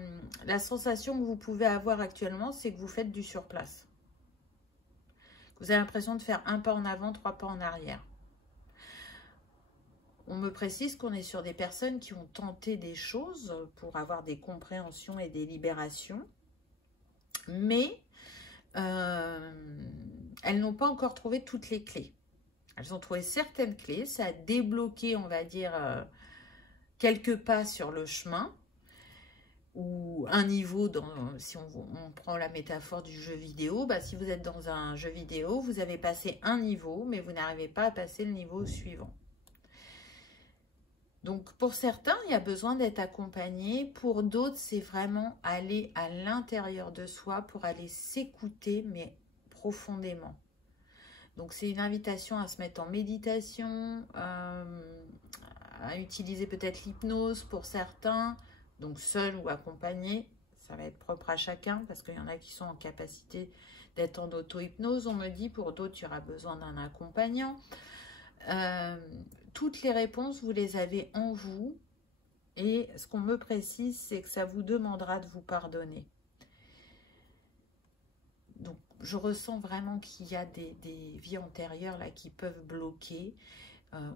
la sensation que vous pouvez avoir actuellement, c'est que vous faites du surplace. Vous avez l'impression de faire un pas en avant, 3 pas en arrière. On me précise qu'on est sur des personnes qui ont tenté des choses pour avoir des compréhensions et des libérations, mais elles n'ont pas encore trouvé toutes les clés. Elles ont trouvé certaines clés, ça a débloqué, on va dire, quelques pas sur le chemin, ou un niveau, si on prend la métaphore du jeu vidéo, bah, si vous êtes dans un jeu vidéo, vous avez passé un niveau, mais vous n'arrivez pas à passer le niveau suivant. Donc, pour certains, il y a besoin d'être accompagné. Pour d'autres, c'est vraiment aller à l'intérieur de soi pour aller s'écouter, mais profondément. Donc, c'est une invitation à se mettre en méditation, à utiliser peut-être l'hypnose pour certains, donc seul ou accompagné. Ça va être propre à chacun parce qu'il y en a qui sont en capacité d'être en auto-hypnose, on me dit. Pour d'autres, il y aura besoin d'un accompagnant. Toutes les réponses, vous les avez en vous. Et ce qu'on me précise, c'est que ça vous demandera de vous pardonner. Donc, je ressens vraiment qu'il y a des vies antérieures là qui peuvent bloquer.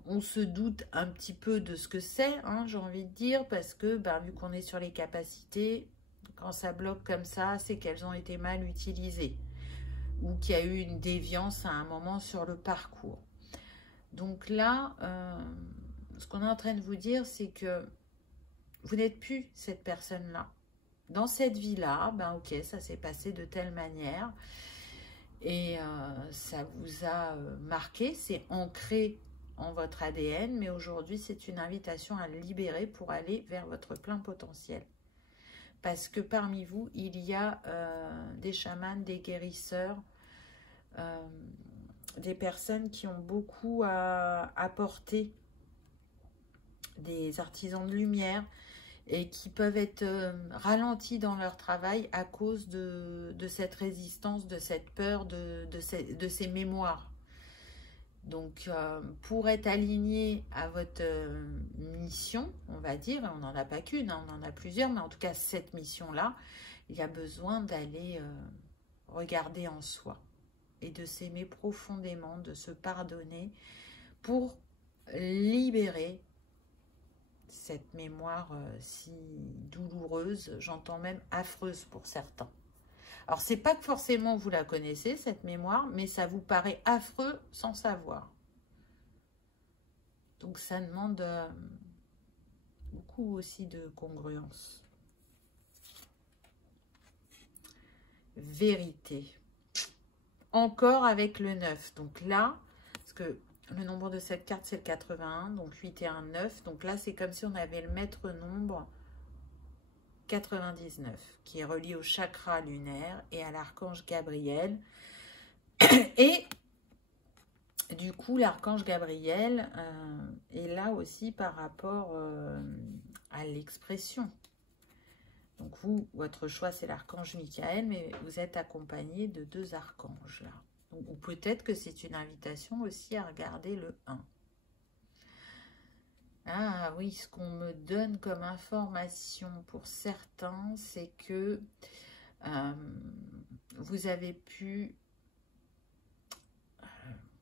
On se doute un petit peu de ce que c'est, hein, j'ai envie de dire, parce que vu qu'on est sur les capacités, quand ça bloque comme ça, c'est qu'elles ont été mal utilisées ou qu'il y a eu une déviance à un moment sur le parcours. Donc là, ce qu'on est en train de vous dire, c'est que vous n'êtes plus cette personne-là. Dans cette vie-là, ok, ça s'est passé de telle manière et ça vous a marqué, c'est ancré en votre ADN, mais aujourd'hui, c'est une invitation à le libérer pour aller vers votre plein potentiel. Parce que parmi vous, il y a des chamans, des guérisseurs, des personnes qui ont beaucoup à apporter, des artisans de lumière, et qui peuvent être ralentis dans leur travail à cause de cette résistance, de cette peur, de ces mémoires. Donc, pour être aligné à votre mission, on va dire, on n'en a pas qu'une, hein, on en a plusieurs, mais en tout cas, cette mission-là, il y a besoin d'aller regarder en soi et de s'aimer profondément, de se pardonner pour libérer cette mémoire si douloureuse, j'entends même affreuse pour certains. Alors, c'est pas que forcément vous la connaissez, cette mémoire, mais ça vous paraît affreux sans savoir. Donc, ça demande beaucoup aussi de congruence. Vérité. Encore avec le 9. Donc là, parce que le nombre de cette carte, c'est le 81, donc 8 et 1, 9. Donc là, c'est comme si on avait le maître nombre 99, qui est relié au chakra lunaire et à l'archange Gabriel. Et du coup, l'archange Gabriel est là aussi par rapport à l'expression. Donc vous, votre choix, c'est l'archange Michael, mais vous êtes accompagné de 2 archanges là. Donc, ou peut-être que c'est une invitation aussi à regarder le 1. Ah oui, ce qu'on me donne comme information pour certains, c'est que vous avez pu,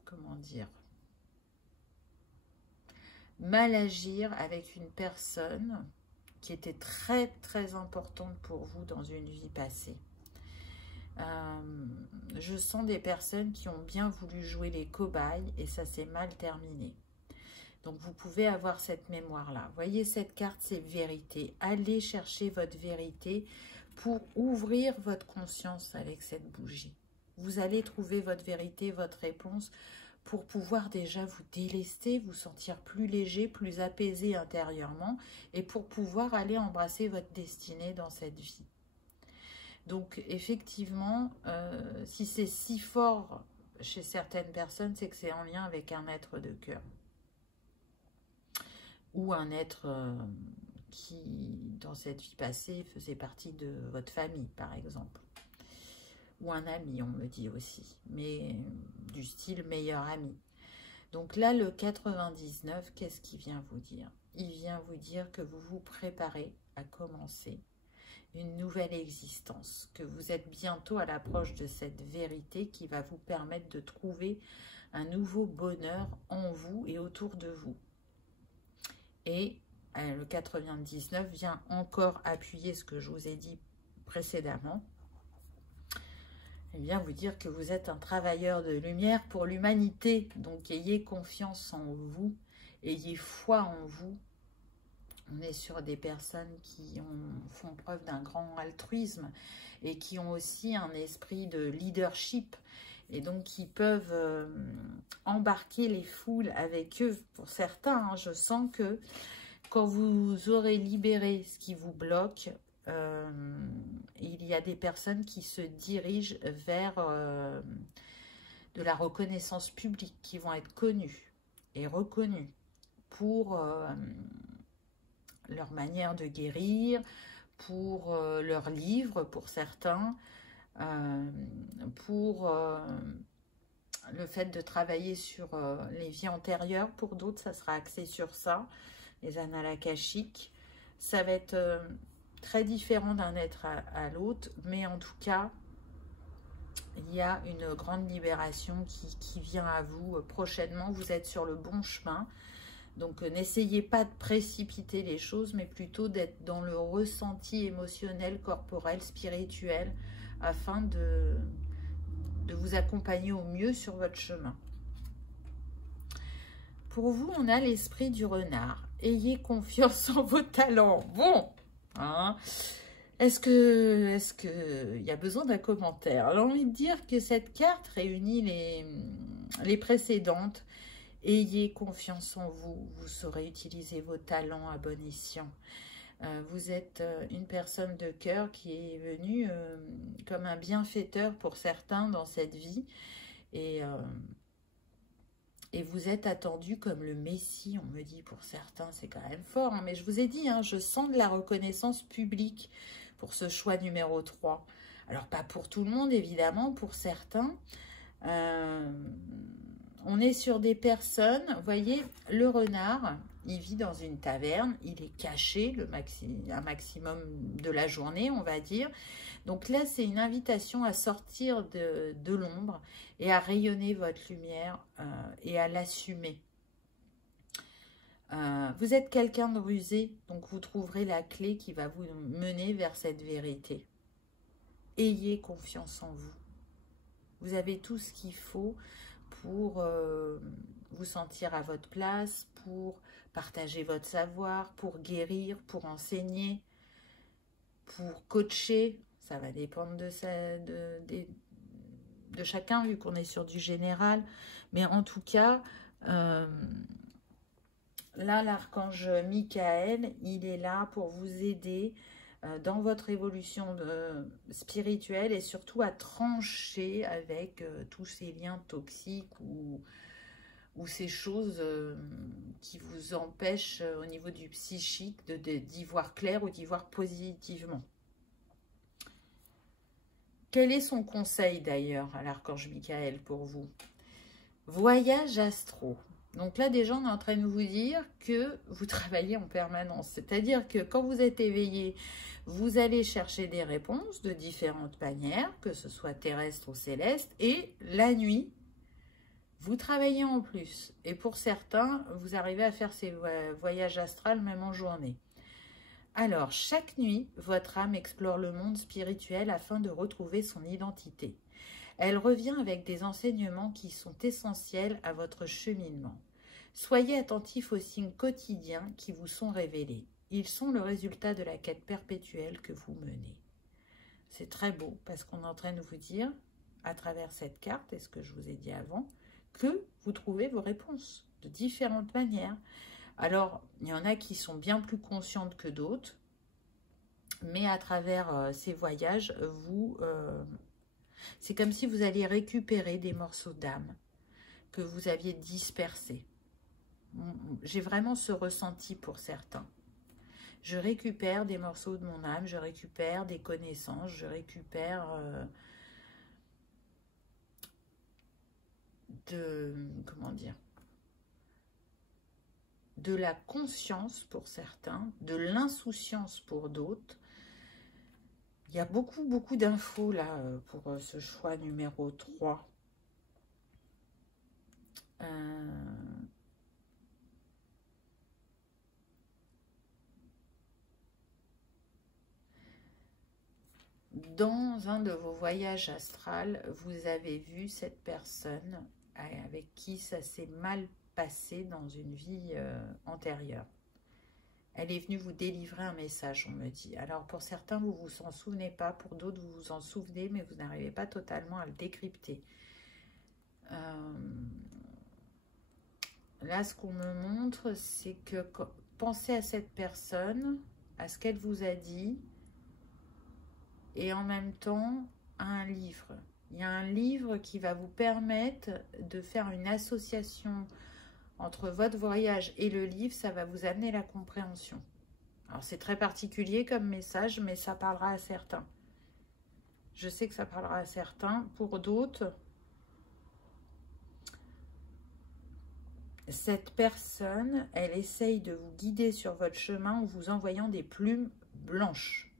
comment dire, mal agir avec une personne qui était très très importante pour vous dans une vie passée. Je sens des personnes qui ont bien voulu jouer les cobayes et ça s'est mal terminé. Donc, vous pouvez avoir cette mémoire-là. Voyez, cette carte, c'est vérité. Allez chercher votre vérité pour ouvrir votre conscience avec cette bougie. Vous allez trouver votre vérité, votre réponse pour pouvoir déjà vous délester, vous sentir plus léger, plus apaisé intérieurement et pour pouvoir aller embrasser votre destinée dans cette vie. Donc, effectivement, si c'est si fort chez certaines personnes, c'est que c'est en lien avec un être de cœur. Ou un être qui, dans cette vie passée, faisait partie de votre famille, par exemple. Ou un ami, on me dit aussi, mais du style meilleur ami. Donc là, le 99, qu'est-ce qu'il vient vous dire? Il vient vous dire que vous vous préparez à commencer une nouvelle existence, que vous êtes bientôt à l'approche de cette vérité qui va vous permettre de trouver un nouveau bonheur en vous et autour de vous. Et le 99 vient encore appuyer ce que je vous ai dit précédemment. Il vient vous dire que vous êtes un travailleur de lumière pour l'humanité. Donc, ayez confiance en vous, ayez foi en vous. On est sur des personnes qui font preuve d'un grand altruisme et qui ont aussi un esprit de leadership. Et donc, qui peuvent embarquer les foules avec eux. Pour certains, hein, je sens que quand vous aurez libéré ce qui vous bloque, il y a des personnes qui se dirigent vers de la reconnaissance publique, qui vont être connues et reconnues pour leur manière de guérir, pour leurs livres, pour certains, pour le fait de travailler sur les vies antérieures. Pour d'autres, ça sera axé sur ça, les annales akashiques. Ça va être très différent d'un être à l'autre, mais en tout cas, il y a une grande libération qui vient à vous prochainement. Vous êtes sur le bon chemin. Donc, n'essayez pas de précipiter les choses, mais plutôt d'être dans le ressenti émotionnel, corporel, spirituel, afin de vous accompagner au mieux sur votre chemin. Pour vous, on a l'esprit du renard. Ayez confiance en vos talents. Bon, hein, est-ce que y a besoin d'un commentaire? J'ai envie de dire que cette carte réunit les précédentes. Ayez confiance en vous. Vous saurez utiliser vos talents à bon escient. Vous êtes une personne de cœur qui est venue comme un bienfaiteur pour certains dans cette vie. Et vous êtes attendu comme le Messie, on me dit pour certains, c'est quand même fort. Hein, mais je vous ai dit, hein, je sens de la reconnaissance publique pour ce choix numéro 3. Alors, pas pour tout le monde, évidemment, pour certains. On est sur des personnes, vous voyez, le renard, il vit dans une taverne, il est caché un maximum de la journée, on va dire. Donc là, c'est une invitation à sortir de l'ombre et à rayonner votre lumière et à l'assumer. Vous êtes quelqu'un de rusé, donc vous trouverez la clé qui va vous mener vers cette vérité. Ayez confiance en vous. Vous avez tout ce qu'il faut pour vous sentir à votre place, pour partager votre savoir, pour guérir, pour enseigner, pour coacher. Ça va dépendre de chacun, vu qu'on est sur du général. Mais en tout cas, là, l'archange Michael, il est là pour vous aider dans votre évolution spirituelle et surtout à trancher avec tous ces liens toxiques ou ces choses qui vous empêchent au niveau du psychique d'y voir clair ou d'y voir positivement. Quel est son conseil d'ailleurs à l'archange Michael pour vous? Voyage astro. Donc là, déjà, on est en train de vous dire que vous travaillez en permanence. C'est-à-dire que quand vous êtes éveillé, vous allez chercher des réponses de différentes manières, que ce soit terrestre ou céleste. Et la nuit, vous travaillez en plus. Et pour certains, vous arrivez à faire ces voyages astrales même en journée. Alors, chaque nuit, votre âme explore le monde spirituel afin de retrouver son identité. Elle revient avec des enseignements qui sont essentiels à votre cheminement. Soyez attentifs aux signes quotidiens qui vous sont révélés. Ils sont le résultat de la quête perpétuelle que vous menez. C'est très beau parce qu'on est en train de vous dire, à travers cette carte, et ce que je vous ai dit avant, que vous trouvez vos réponses de différentes manières. Alors, il y en a qui sont bien plus conscientes que d'autres, mais à travers ces voyages, c'est comme si vous alliez récupérer des morceaux d'âme que vous aviez dispersés. J'ai vraiment ce ressenti pour certains. Je récupère des morceaux de mon âme, je récupère des connaissances, je récupère comment dire, de la conscience pour certains, de l'insouciance pour d'autres. Il y a beaucoup d'infos là pour ce choix numéro 3. Dans un de vos voyages astrales, vous avez vu cette personne avec qui ça s'est mal passé dans une vie antérieure. Elle est venue vous délivrer un message, on me dit. Alors, pour certains, vous ne vous en souvenez pas. Pour d'autres, vous vous en souvenez, mais vous n'arrivez pas totalement à le décrypter. Là, ce qu'on me montre, c'est que pensez à cette personne, à ce qu'elle vous a dit, et en même temps, à un livre. Il y a un livre qui va vous permettre de faire une association entre votre voyage et le livre, ça va vous amener la compréhension. Alors, c'est très particulier comme message, mais ça parlera à certains. Je sais que ça parlera à certains. Pour d'autres, cette personne, elle essaye de vous guider sur votre chemin en vous envoyant des plumes blanches.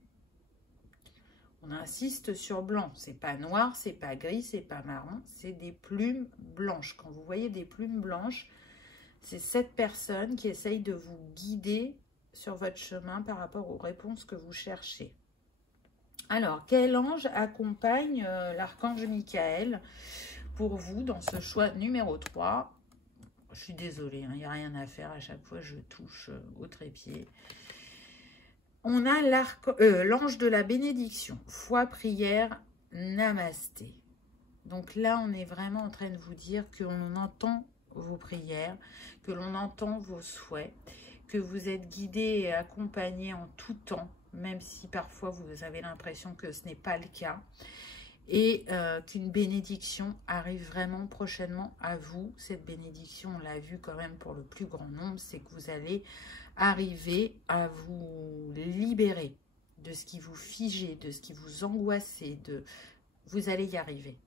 On insiste sur blanc. C'est pas noir, c'est pas gris, c'est pas marron, c'est des plumes blanches. Quand vous voyez des plumes blanches, c'est cette personne qui essaye de vous guider sur votre chemin par rapport aux réponses que vous cherchez. Alors, quel ange accompagne l'archange Michael pour vous dans ce choix numéro 3? Je suis désolée, il n'y a rien à faire. À chaque fois, je touche au trépied. On a l'ange de la bénédiction. Foi, prière, namasté. Donc là, on est vraiment en train de vous dire qu'on entend vos prières, que l'on entend vos souhaits, que vous êtes guidés et accompagnés en tout temps, même si parfois vous avez l'impression que ce n'est pas le cas, et qu'une bénédiction arrive vraiment prochainement à vous. Cette bénédiction, on l'a vu quand même pour le plus grand nombre, c'est que vous allez arriver à vous libérer de ce qui vous figeait, de ce qui vous angoissait, vous allez y arriver.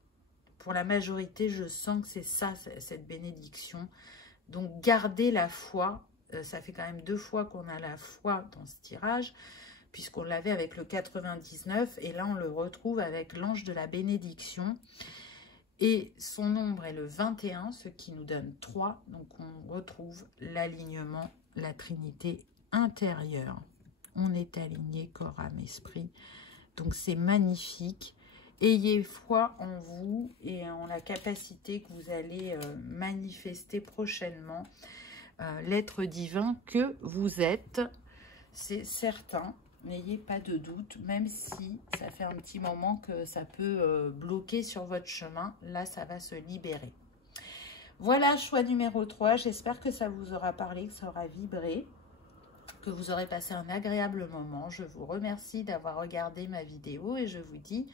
Pour la majorité, je sens que c'est ça, cette bénédiction. Donc, gardez la foi. Ça fait quand même 2 fois qu'on a la foi dans ce tirage, puisqu'on l'avait avec le 99. Et là, on le retrouve avec l'ange de la bénédiction. Et son nombre est le 21, ce qui nous donne 3. Donc, on retrouve l'alignement, la trinité intérieure. On est aligné corps, âme, esprit. Donc, c'est magnifique. Ayez foi en vous et en la capacité que vous allez manifester prochainement l'être divin que vous êtes. C'est certain, n'ayez pas de doute, même si ça fait un petit moment que ça peut bloquer sur votre chemin. Là, ça va se libérer. Voilà, choix numéro 3. J'espère que ça vous aura parlé, que ça aura vibré, que vous aurez passé un agréable moment. Je vous remercie d'avoir regardé ma vidéo et je vous dis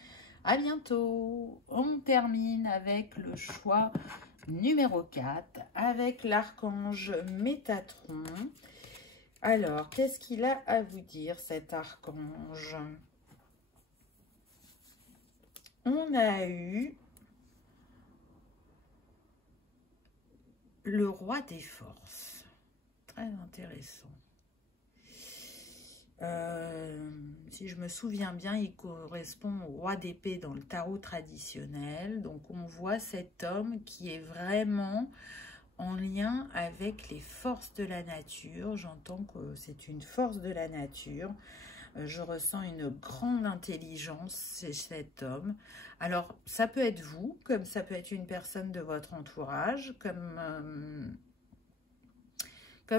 à bientôt. On termine avec le choix numéro 4 avec l'archange Métatron. Alors, qu'est-ce qu'il a à vous dire, cet archange? On a eu le roi des forces. Très intéressant. Si je me souviens bien, il correspond au roi d'épée dans le tarot traditionnel. Donc on voit cet homme qui est vraiment en lien avec les forces de la nature. J'entends que c'est une force de la nature. Je ressens une grande intelligence chez cet homme. Alors, ça peut être vous, comme ça peut être une personne de votre entourage, comme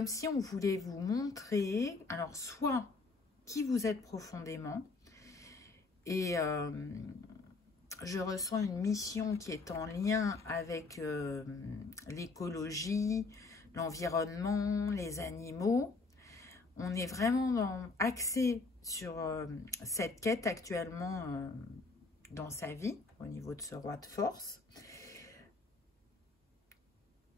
si on voulait vous montrer, alors soit qui vous êtes profondément, et je ressens une mission qui est en lien avec l'écologie, l'environnement, les animaux. On est vraiment axé sur cette quête actuellement dans sa vie, au niveau de ce roi de force.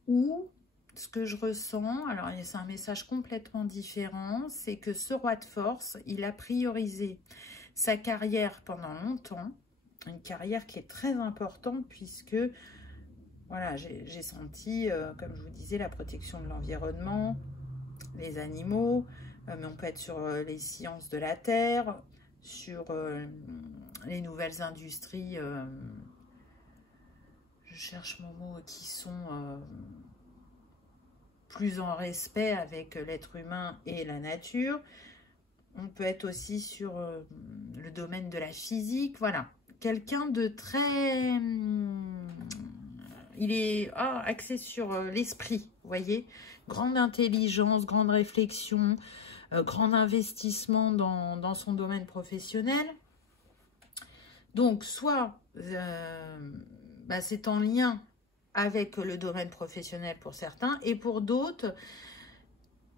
Ou ce que je ressens, alors c'est un message complètement différent, c'est que ce roi de force, il a priorisé sa carrière pendant longtemps, une carrière qui est très importante puisque, voilà, j'ai senti, comme je vous disais, la protection de l'environnement, les animaux, mais on peut être sur les sciences de la terre, sur les nouvelles industries, je cherche mon mot, qui sont plus en respect avec l'être humain et la nature. On peut être aussi sur le domaine de la physique, voilà. Quelqu'un de très... il est axé sur l'esprit, vous voyez. Grande intelligence, grande réflexion, grand investissement dans son domaine professionnel. Donc, soit c'est en lien avec le domaine professionnel pour certains, et pour d'autres,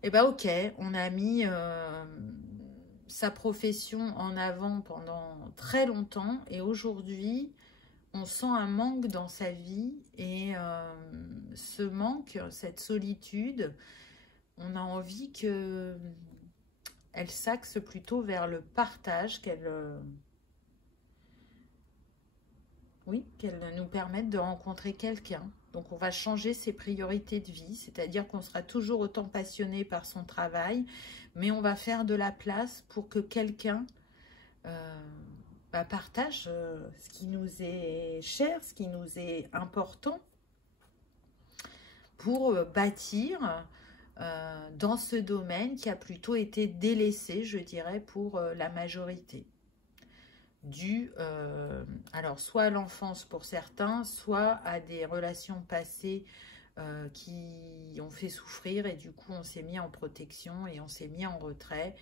ok, on a mis sa profession en avant pendant très longtemps, et aujourd'hui, on sent un manque dans sa vie, et ce manque, cette solitude, on a envie qu'elle s'axe plutôt vers le partage, qu'elle nous permette de rencontrer quelqu'un. Donc, on va changer ses priorités de vie, c'est-à-dire qu'on sera toujours autant passionné par son travail, mais on va faire de la place pour que quelqu'un partage ce qui nous est cher, ce qui nous est important, pour bâtir dans ce domaine qui a plutôt été délaissé, je dirais, pour la majorité. Dû, alors, soit à l'enfance pour certains, soit à des relations passées qui ont fait souffrir, et du coup, on s'est mis en protection et on s'est mis en retrait.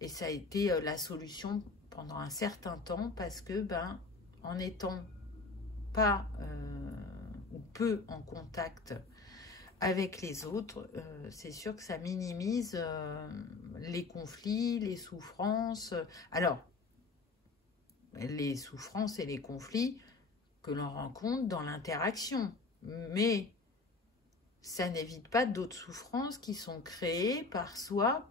Et ça a été la solution pendant un certain temps, parce que, en n'étant pas ou peu en contact avec les autres, c'est sûr que ça minimise les conflits, les souffrances. Alors, les souffrances et les conflits que l'on rencontre dans l'interaction, mais ça n'évite pas d'autres souffrances qui sont créées par soi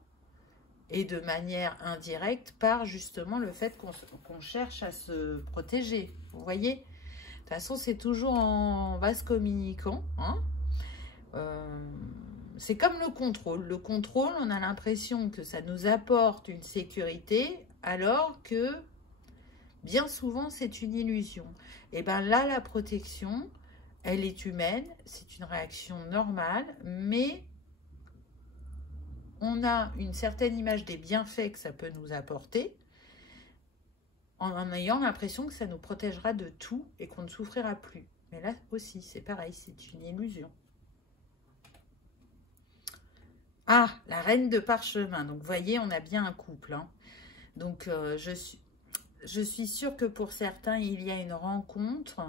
et de manière indirecte par justement le fait qu'on cherche à se protéger. Vous voyez, de toute façon, c'est toujours en vase communicant, hein. C'est comme le contrôle. Le contrôle, on a l'impression que ça nous apporte une sécurité, alors que bien souvent, c'est une illusion. Et bien là, la protection, elle est humaine, c'est une réaction normale, mais on a une certaine image des bienfaits que ça peut nous apporter, en ayant l'impression que ça nous protégera de tout et qu'on ne souffrira plus. Mais là aussi, c'est pareil, c'est une illusion. Ah, la reine de parchemin. Donc, vous voyez, on a bien un couple, hein. Donc, je suis sûre que pour certains, il y a une rencontre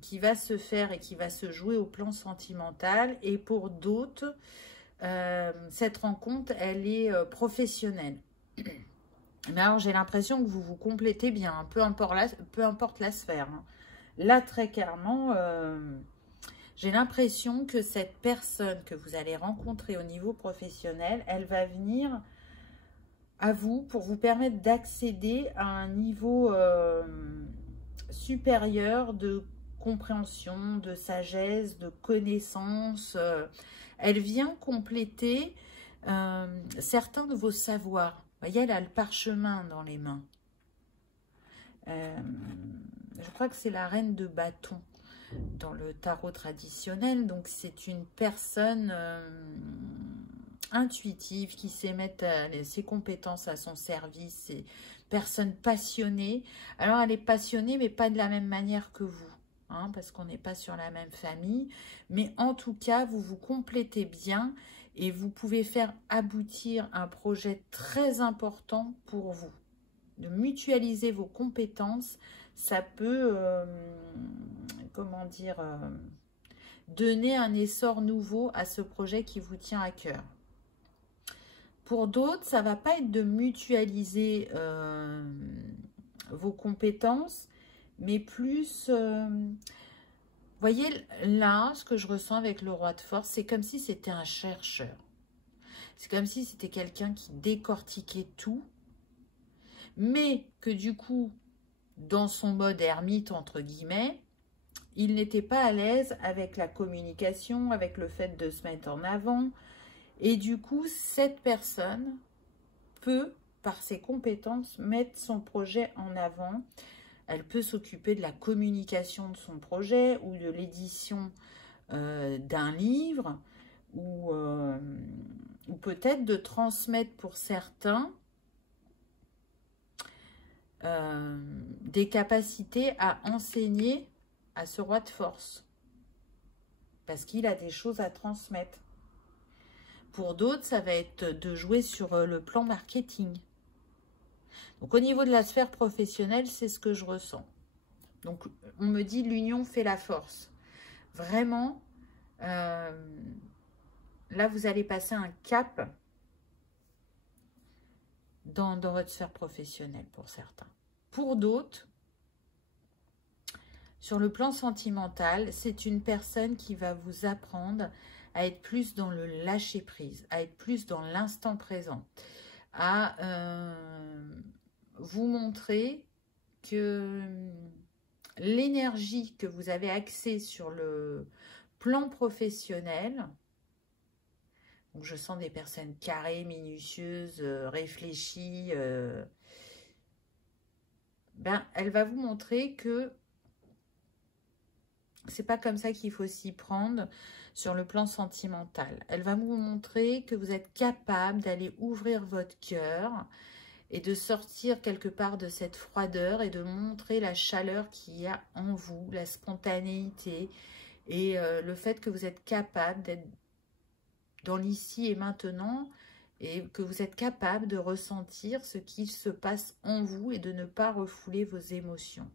qui va se faire et qui va se jouer au plan sentimental. Et pour d'autres, cette rencontre, elle est professionnelle. Mais alors, j'ai l'impression que vous vous complétez bien, hein, peu importe la sphère, hein. Là, très clairement, j'ai l'impression que cette personne que vous allez rencontrer au niveau professionnel, elle va venir à vous pour vous permettre d'accéder à un niveau supérieur de compréhension, de sagesse, de connaissance. Elle vient compléter certains de vos savoirs. Vous voyez, elle a le parchemin dans les mains. Je crois que c'est la reine de bâton dans le tarot traditionnel. Donc, c'est une personne intuitive qui sait mettre ses compétences à son service. C'est une personne passionnée. Alors, elle est passionnée, mais pas de la même manière que vous. Hein, parce qu'on n'est pas sur la même famille. Mais en tout cas, vous vous complétez bien et vous pouvez faire aboutir un projet très important pour vous. De mutualiser vos compétences, ça peut, comment dire, donner un essor nouveau à ce projet qui vous tient à cœur. Pour d'autres, ça ne va pas être de mutualiser vos compétences, mais plus, vous voyez, là, ce que je ressens avec le roi de force, c'est comme si c'était un chercheur. C'est comme si c'était quelqu'un qui décortiquait tout, mais que du coup, dans son mode ermite, entre guillemets, il n'était pas à l'aise avec la communication, avec le fait de se mettre en avant. Et du coup, cette personne peut, par ses compétences, mettre son projet en avant. Elle peut s'occuper de la communication de son projet ou de l'édition d'un livre ou peut-être de transmettre pour certains des capacités à enseigner à ce roi de force parce qu'il a des choses à transmettre. Pour d'autres, ça va être de jouer sur le plan marketing. Donc, au niveau de la sphère professionnelle, c'est ce que je ressens. Donc, on me dit l'union fait la force. Vraiment, là, vous allez passer un cap dans votre sphère professionnelle pour certains. Pour d'autres, sur le plan sentimental, c'est une personne qui va vous apprendre à être plus dans le lâcher-prise, à être plus dans l'instant présent, à vous montrer que l'énergie que vous avez axée sur le plan professionnel, donc je sens des personnes carrées, minutieuses, réfléchies, elle va vous montrer que c'est pas comme ça qu'il faut s'y prendre sur le plan sentimental. Elle va vous montrer que vous êtes capable d'aller ouvrir votre cœur et de sortir quelque part de cette froideur et de montrer la chaleur qu'il y a en vous, la spontanéité et le fait que vous êtes capable d'être dans l'ici et maintenant et que vous êtes capable de ressentir ce qui se passe en vous et de ne pas refouler vos émotions.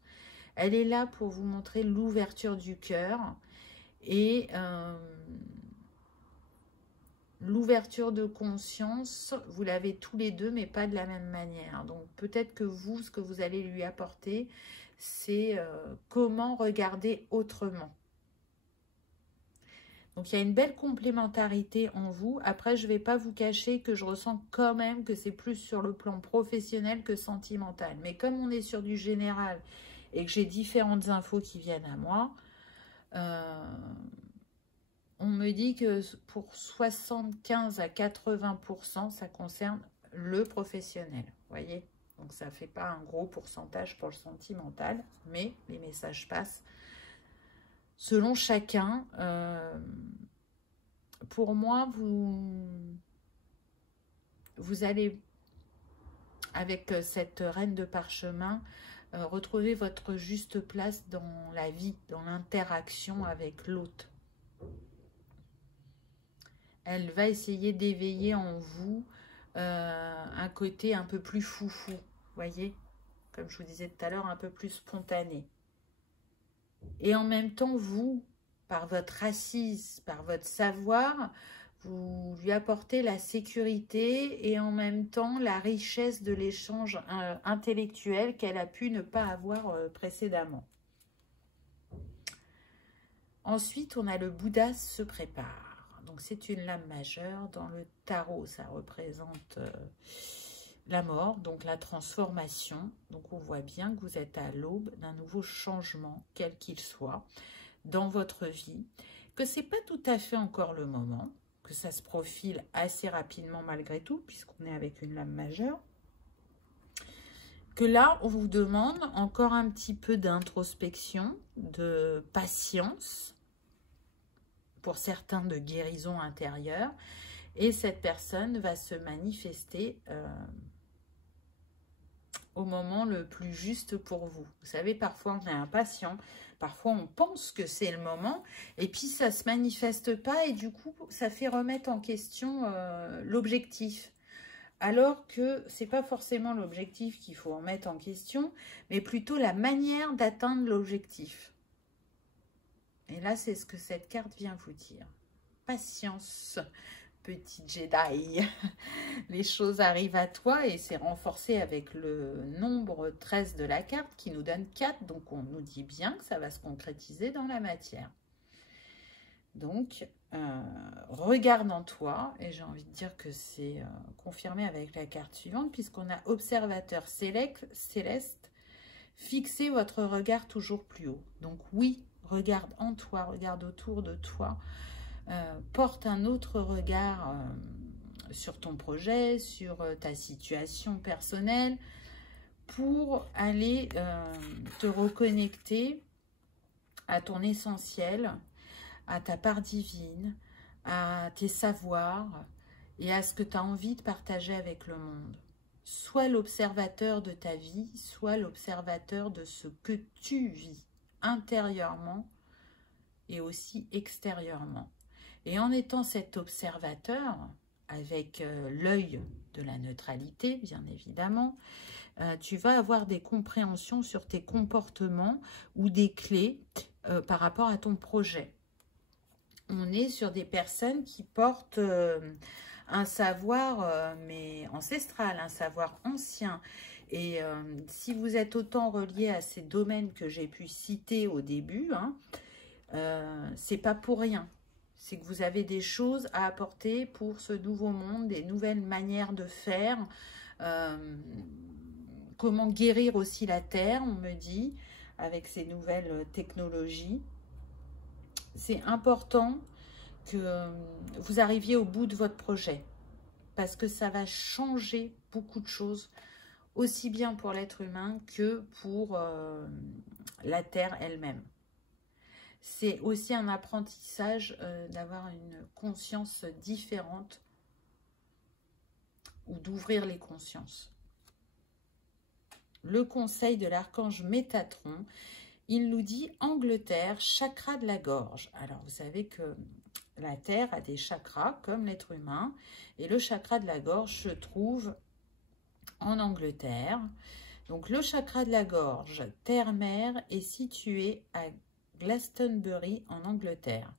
Elle est là pour vous montrer l'ouverture du cœur et l'ouverture de conscience, vous l'avez tous les deux, mais pas de la même manière. Donc, peut-être que vous, ce que vous allez lui apporter, c'est comment regarder autrement. Donc, il y a une belle complémentarité en vous. Après, je ne vais pas vous cacher que je ressens quand même que c'est plus sur le plan professionnel que sentimental. Mais comme on est sur du général et que j'ai différentes infos qui viennent à moi, on me dit que pour 75 à 80%, ça concerne le professionnel. Vous voyez? Donc, ça ne fait pas un gros pourcentage pour le sentimental, mais les messages passent. Selon chacun, pour moi, vous allez, avec cette reine de parchemin, retrouver votre juste place dans la vie, dans l'interaction avec l'autre. Elle va essayer d'éveiller en vous un côté un peu plus foufou, voyez, comme je vous disais tout à l'heure, un peu plus spontané. Et en même temps, vous, par votre assise, par votre savoir, vous lui apportez la sécurité et en même temps la richesse de l'échange intellectuel qu'elle a pu ne pas avoir précédemment. Ensuite, on a le Bouddha se prépare. Donc, c'est une lame majeure. Dans le tarot, ça représente la mort, donc la transformation. Donc on voit bien que vous êtes à l'aube d'un nouveau changement, quel qu'il soit, dans votre vie, que c'est pas tout à fait encore le moment, que ça se profile assez rapidement malgré tout, puisqu'on est avec une lame majeure, que là, on vous demande encore un petit peu d'introspection, de patience, pour certains de guérison intérieure, et cette personne va se manifester au moment le plus juste pour vous. Vous savez, parfois on est impatient, parfois on pense que c'est le moment, et puis ça ne se manifeste pas, et du coup, ça fait remettre en question l'objectif. Alors que ce n'est pas forcément l'objectif qu'il faut remettre en question, mais plutôt la manière d'atteindre l'objectif. Et là, c'est ce que cette carte vient vous dire. Patience, petit Jedi. Les choses arrivent à toi et c'est renforcé avec le nombre 13 de la carte qui nous donne 4. Donc, on nous dit bien que ça va se concrétiser dans la matière. Donc, regarde en toi, et j'ai envie de dire que c'est confirmé avec la carte suivante, puisqu'on a observateur céleste, fixez votre regard toujours plus haut. Donc oui, regarde en toi, regarde autour de toi, porte un autre regard sur ton projet, sur ta situation personnelle, pour aller te reconnecter à ton essentiel, à ta part divine, à tes savoirs et à ce que tu as envie de partager avec le monde. Sois l'observateur de ta vie, sois l'observateur de ce que tu vis intérieurement et aussi extérieurement. Et en étant cet observateur, avec l'œil de la neutralité, bien évidemment, tu vas avoir des compréhensions sur tes comportements ou des clés par rapport à ton projet. On est sur des personnes qui portent un savoir mais ancestral, un savoir ancien. Et si vous êtes autant relié à ces domaines que j'ai pu citer au début, hein, c'est pas pour rien. C'est que vous avez des choses à apporter pour ce nouveau monde, des nouvelles manières de faire. Comment guérir aussi la Terre, on me dit, avec ces nouvelles technologies. C'est important que vous arriviez au bout de votre projet, parce que ça va changer beaucoup de choses, aussi bien pour l'être humain que pour la Terre elle-même. C'est aussi un apprentissage d'avoir une conscience différente ou d'ouvrir les consciences. Le conseil de l'archange Métatron, il nous dit Angleterre, chakra de la gorge. Alors, vous savez que la Terre a des chakras comme l'être humain et le chakra de la gorge se trouve en Angleterre. Donc, le chakra de la gorge, terre-mer, est situé à Glastonbury en Angleterre.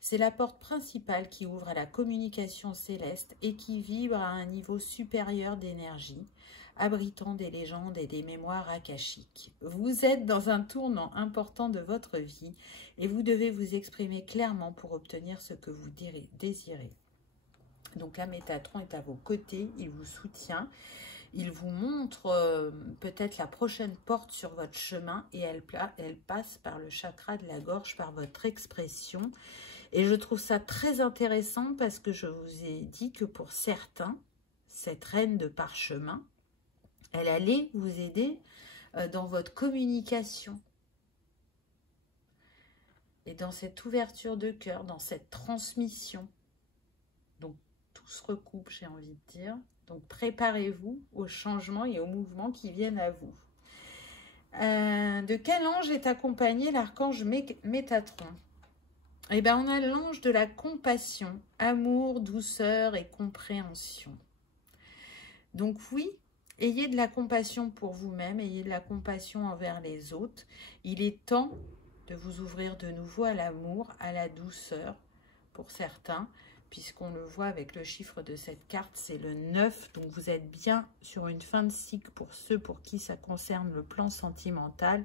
C'est la porte principale qui ouvre à la communication céleste et qui vibre à un niveau supérieur d'énergie, abritant des légendes et des mémoires akashiques. Vous êtes dans un tournant important de votre vie et vous devez vous exprimer clairement pour obtenir ce que vous désirez. Donc, la Métatron est à vos côtés, il vous soutient. Il vous montre peut-être la prochaine porte sur votre chemin et elle passe par le chakra de la gorge, par votre expression. Et je trouve ça très intéressant parce que je vous ai dit que pour certains, cette reine de parchemin, elle allait vous aider dans votre communication. Et dans cette ouverture de cœur, dans cette transmission. Donc, tout se recoupe, j'ai envie de dire. Donc, préparez-vous aux changements et aux mouvements qui viennent à vous. De quel ange est accompagné l'archange Métatron? Eh bien, on a l'ange de la compassion, amour, douceur et compréhension. Donc oui, ayez de la compassion pour vous-même, ayez de la compassion envers les autres. Il est temps de vous ouvrir de nouveau à l'amour, à la douceur pour certains, puisqu'on le voit avec le chiffre de cette carte, c'est le 9. Donc, vous êtes bien sur une fin de cycle pour ceux pour qui ça concerne le plan sentimental.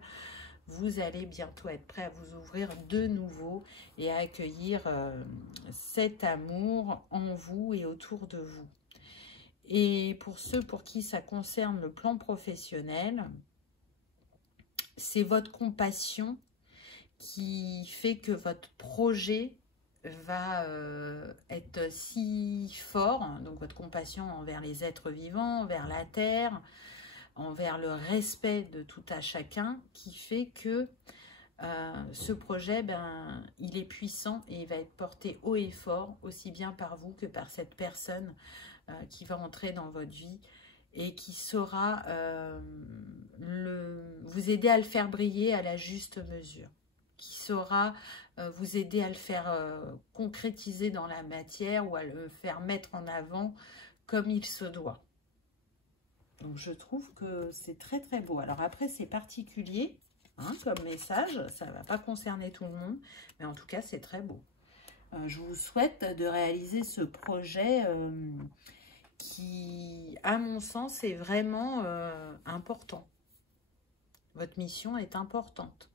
Vous allez bientôt être prêt à vous ouvrir de nouveau et à accueillir cet amour en vous et autour de vous. Et pour ceux pour qui ça concerne le plan professionnel, c'est votre compassion qui fait que votre projet va être si fort, donc votre compassion envers les êtres vivants, envers la terre, envers le respect de tout à chacun, qui fait que ce projet, il est puissant et il va être porté haut et fort, aussi bien par vous que par cette personne qui va entrer dans votre vie et qui saura vous aider à le faire briller à la juste mesure, qui saura vous aider à le faire concrétiser dans la matière ou à le faire mettre en avant comme il se doit. Donc je trouve que c'est très très beau. Alors après c'est particulier hein, comme message, ça ne va pas concerner tout le monde, mais en tout cas c'est très beau. Je vous souhaite de réaliser ce projet qui, à mon sens, est vraiment important. Votre mission est importante.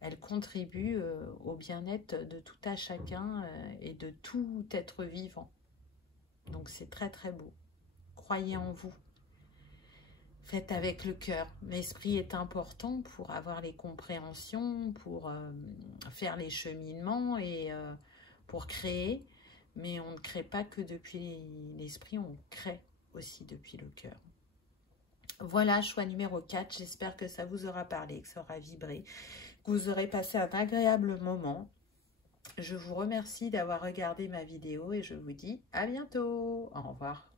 Elle contribue au bien-être de tout à chacun et de tout être vivant. Donc c'est très très beau. Croyez en vous. Faites avec le cœur. L'esprit est important pour avoir les compréhensions, pour faire les cheminements et pour créer. Mais on ne crée pas que depuis l'esprit, on crée aussi depuis le cœur. Voilà, choix numéro 4. J'espère que ça vous aura parlé, que ça aura vibré, que vous aurez passé un agréable moment. Je vous remercie d'avoir regardé ma vidéo et je vous dis à bientôt. Au revoir.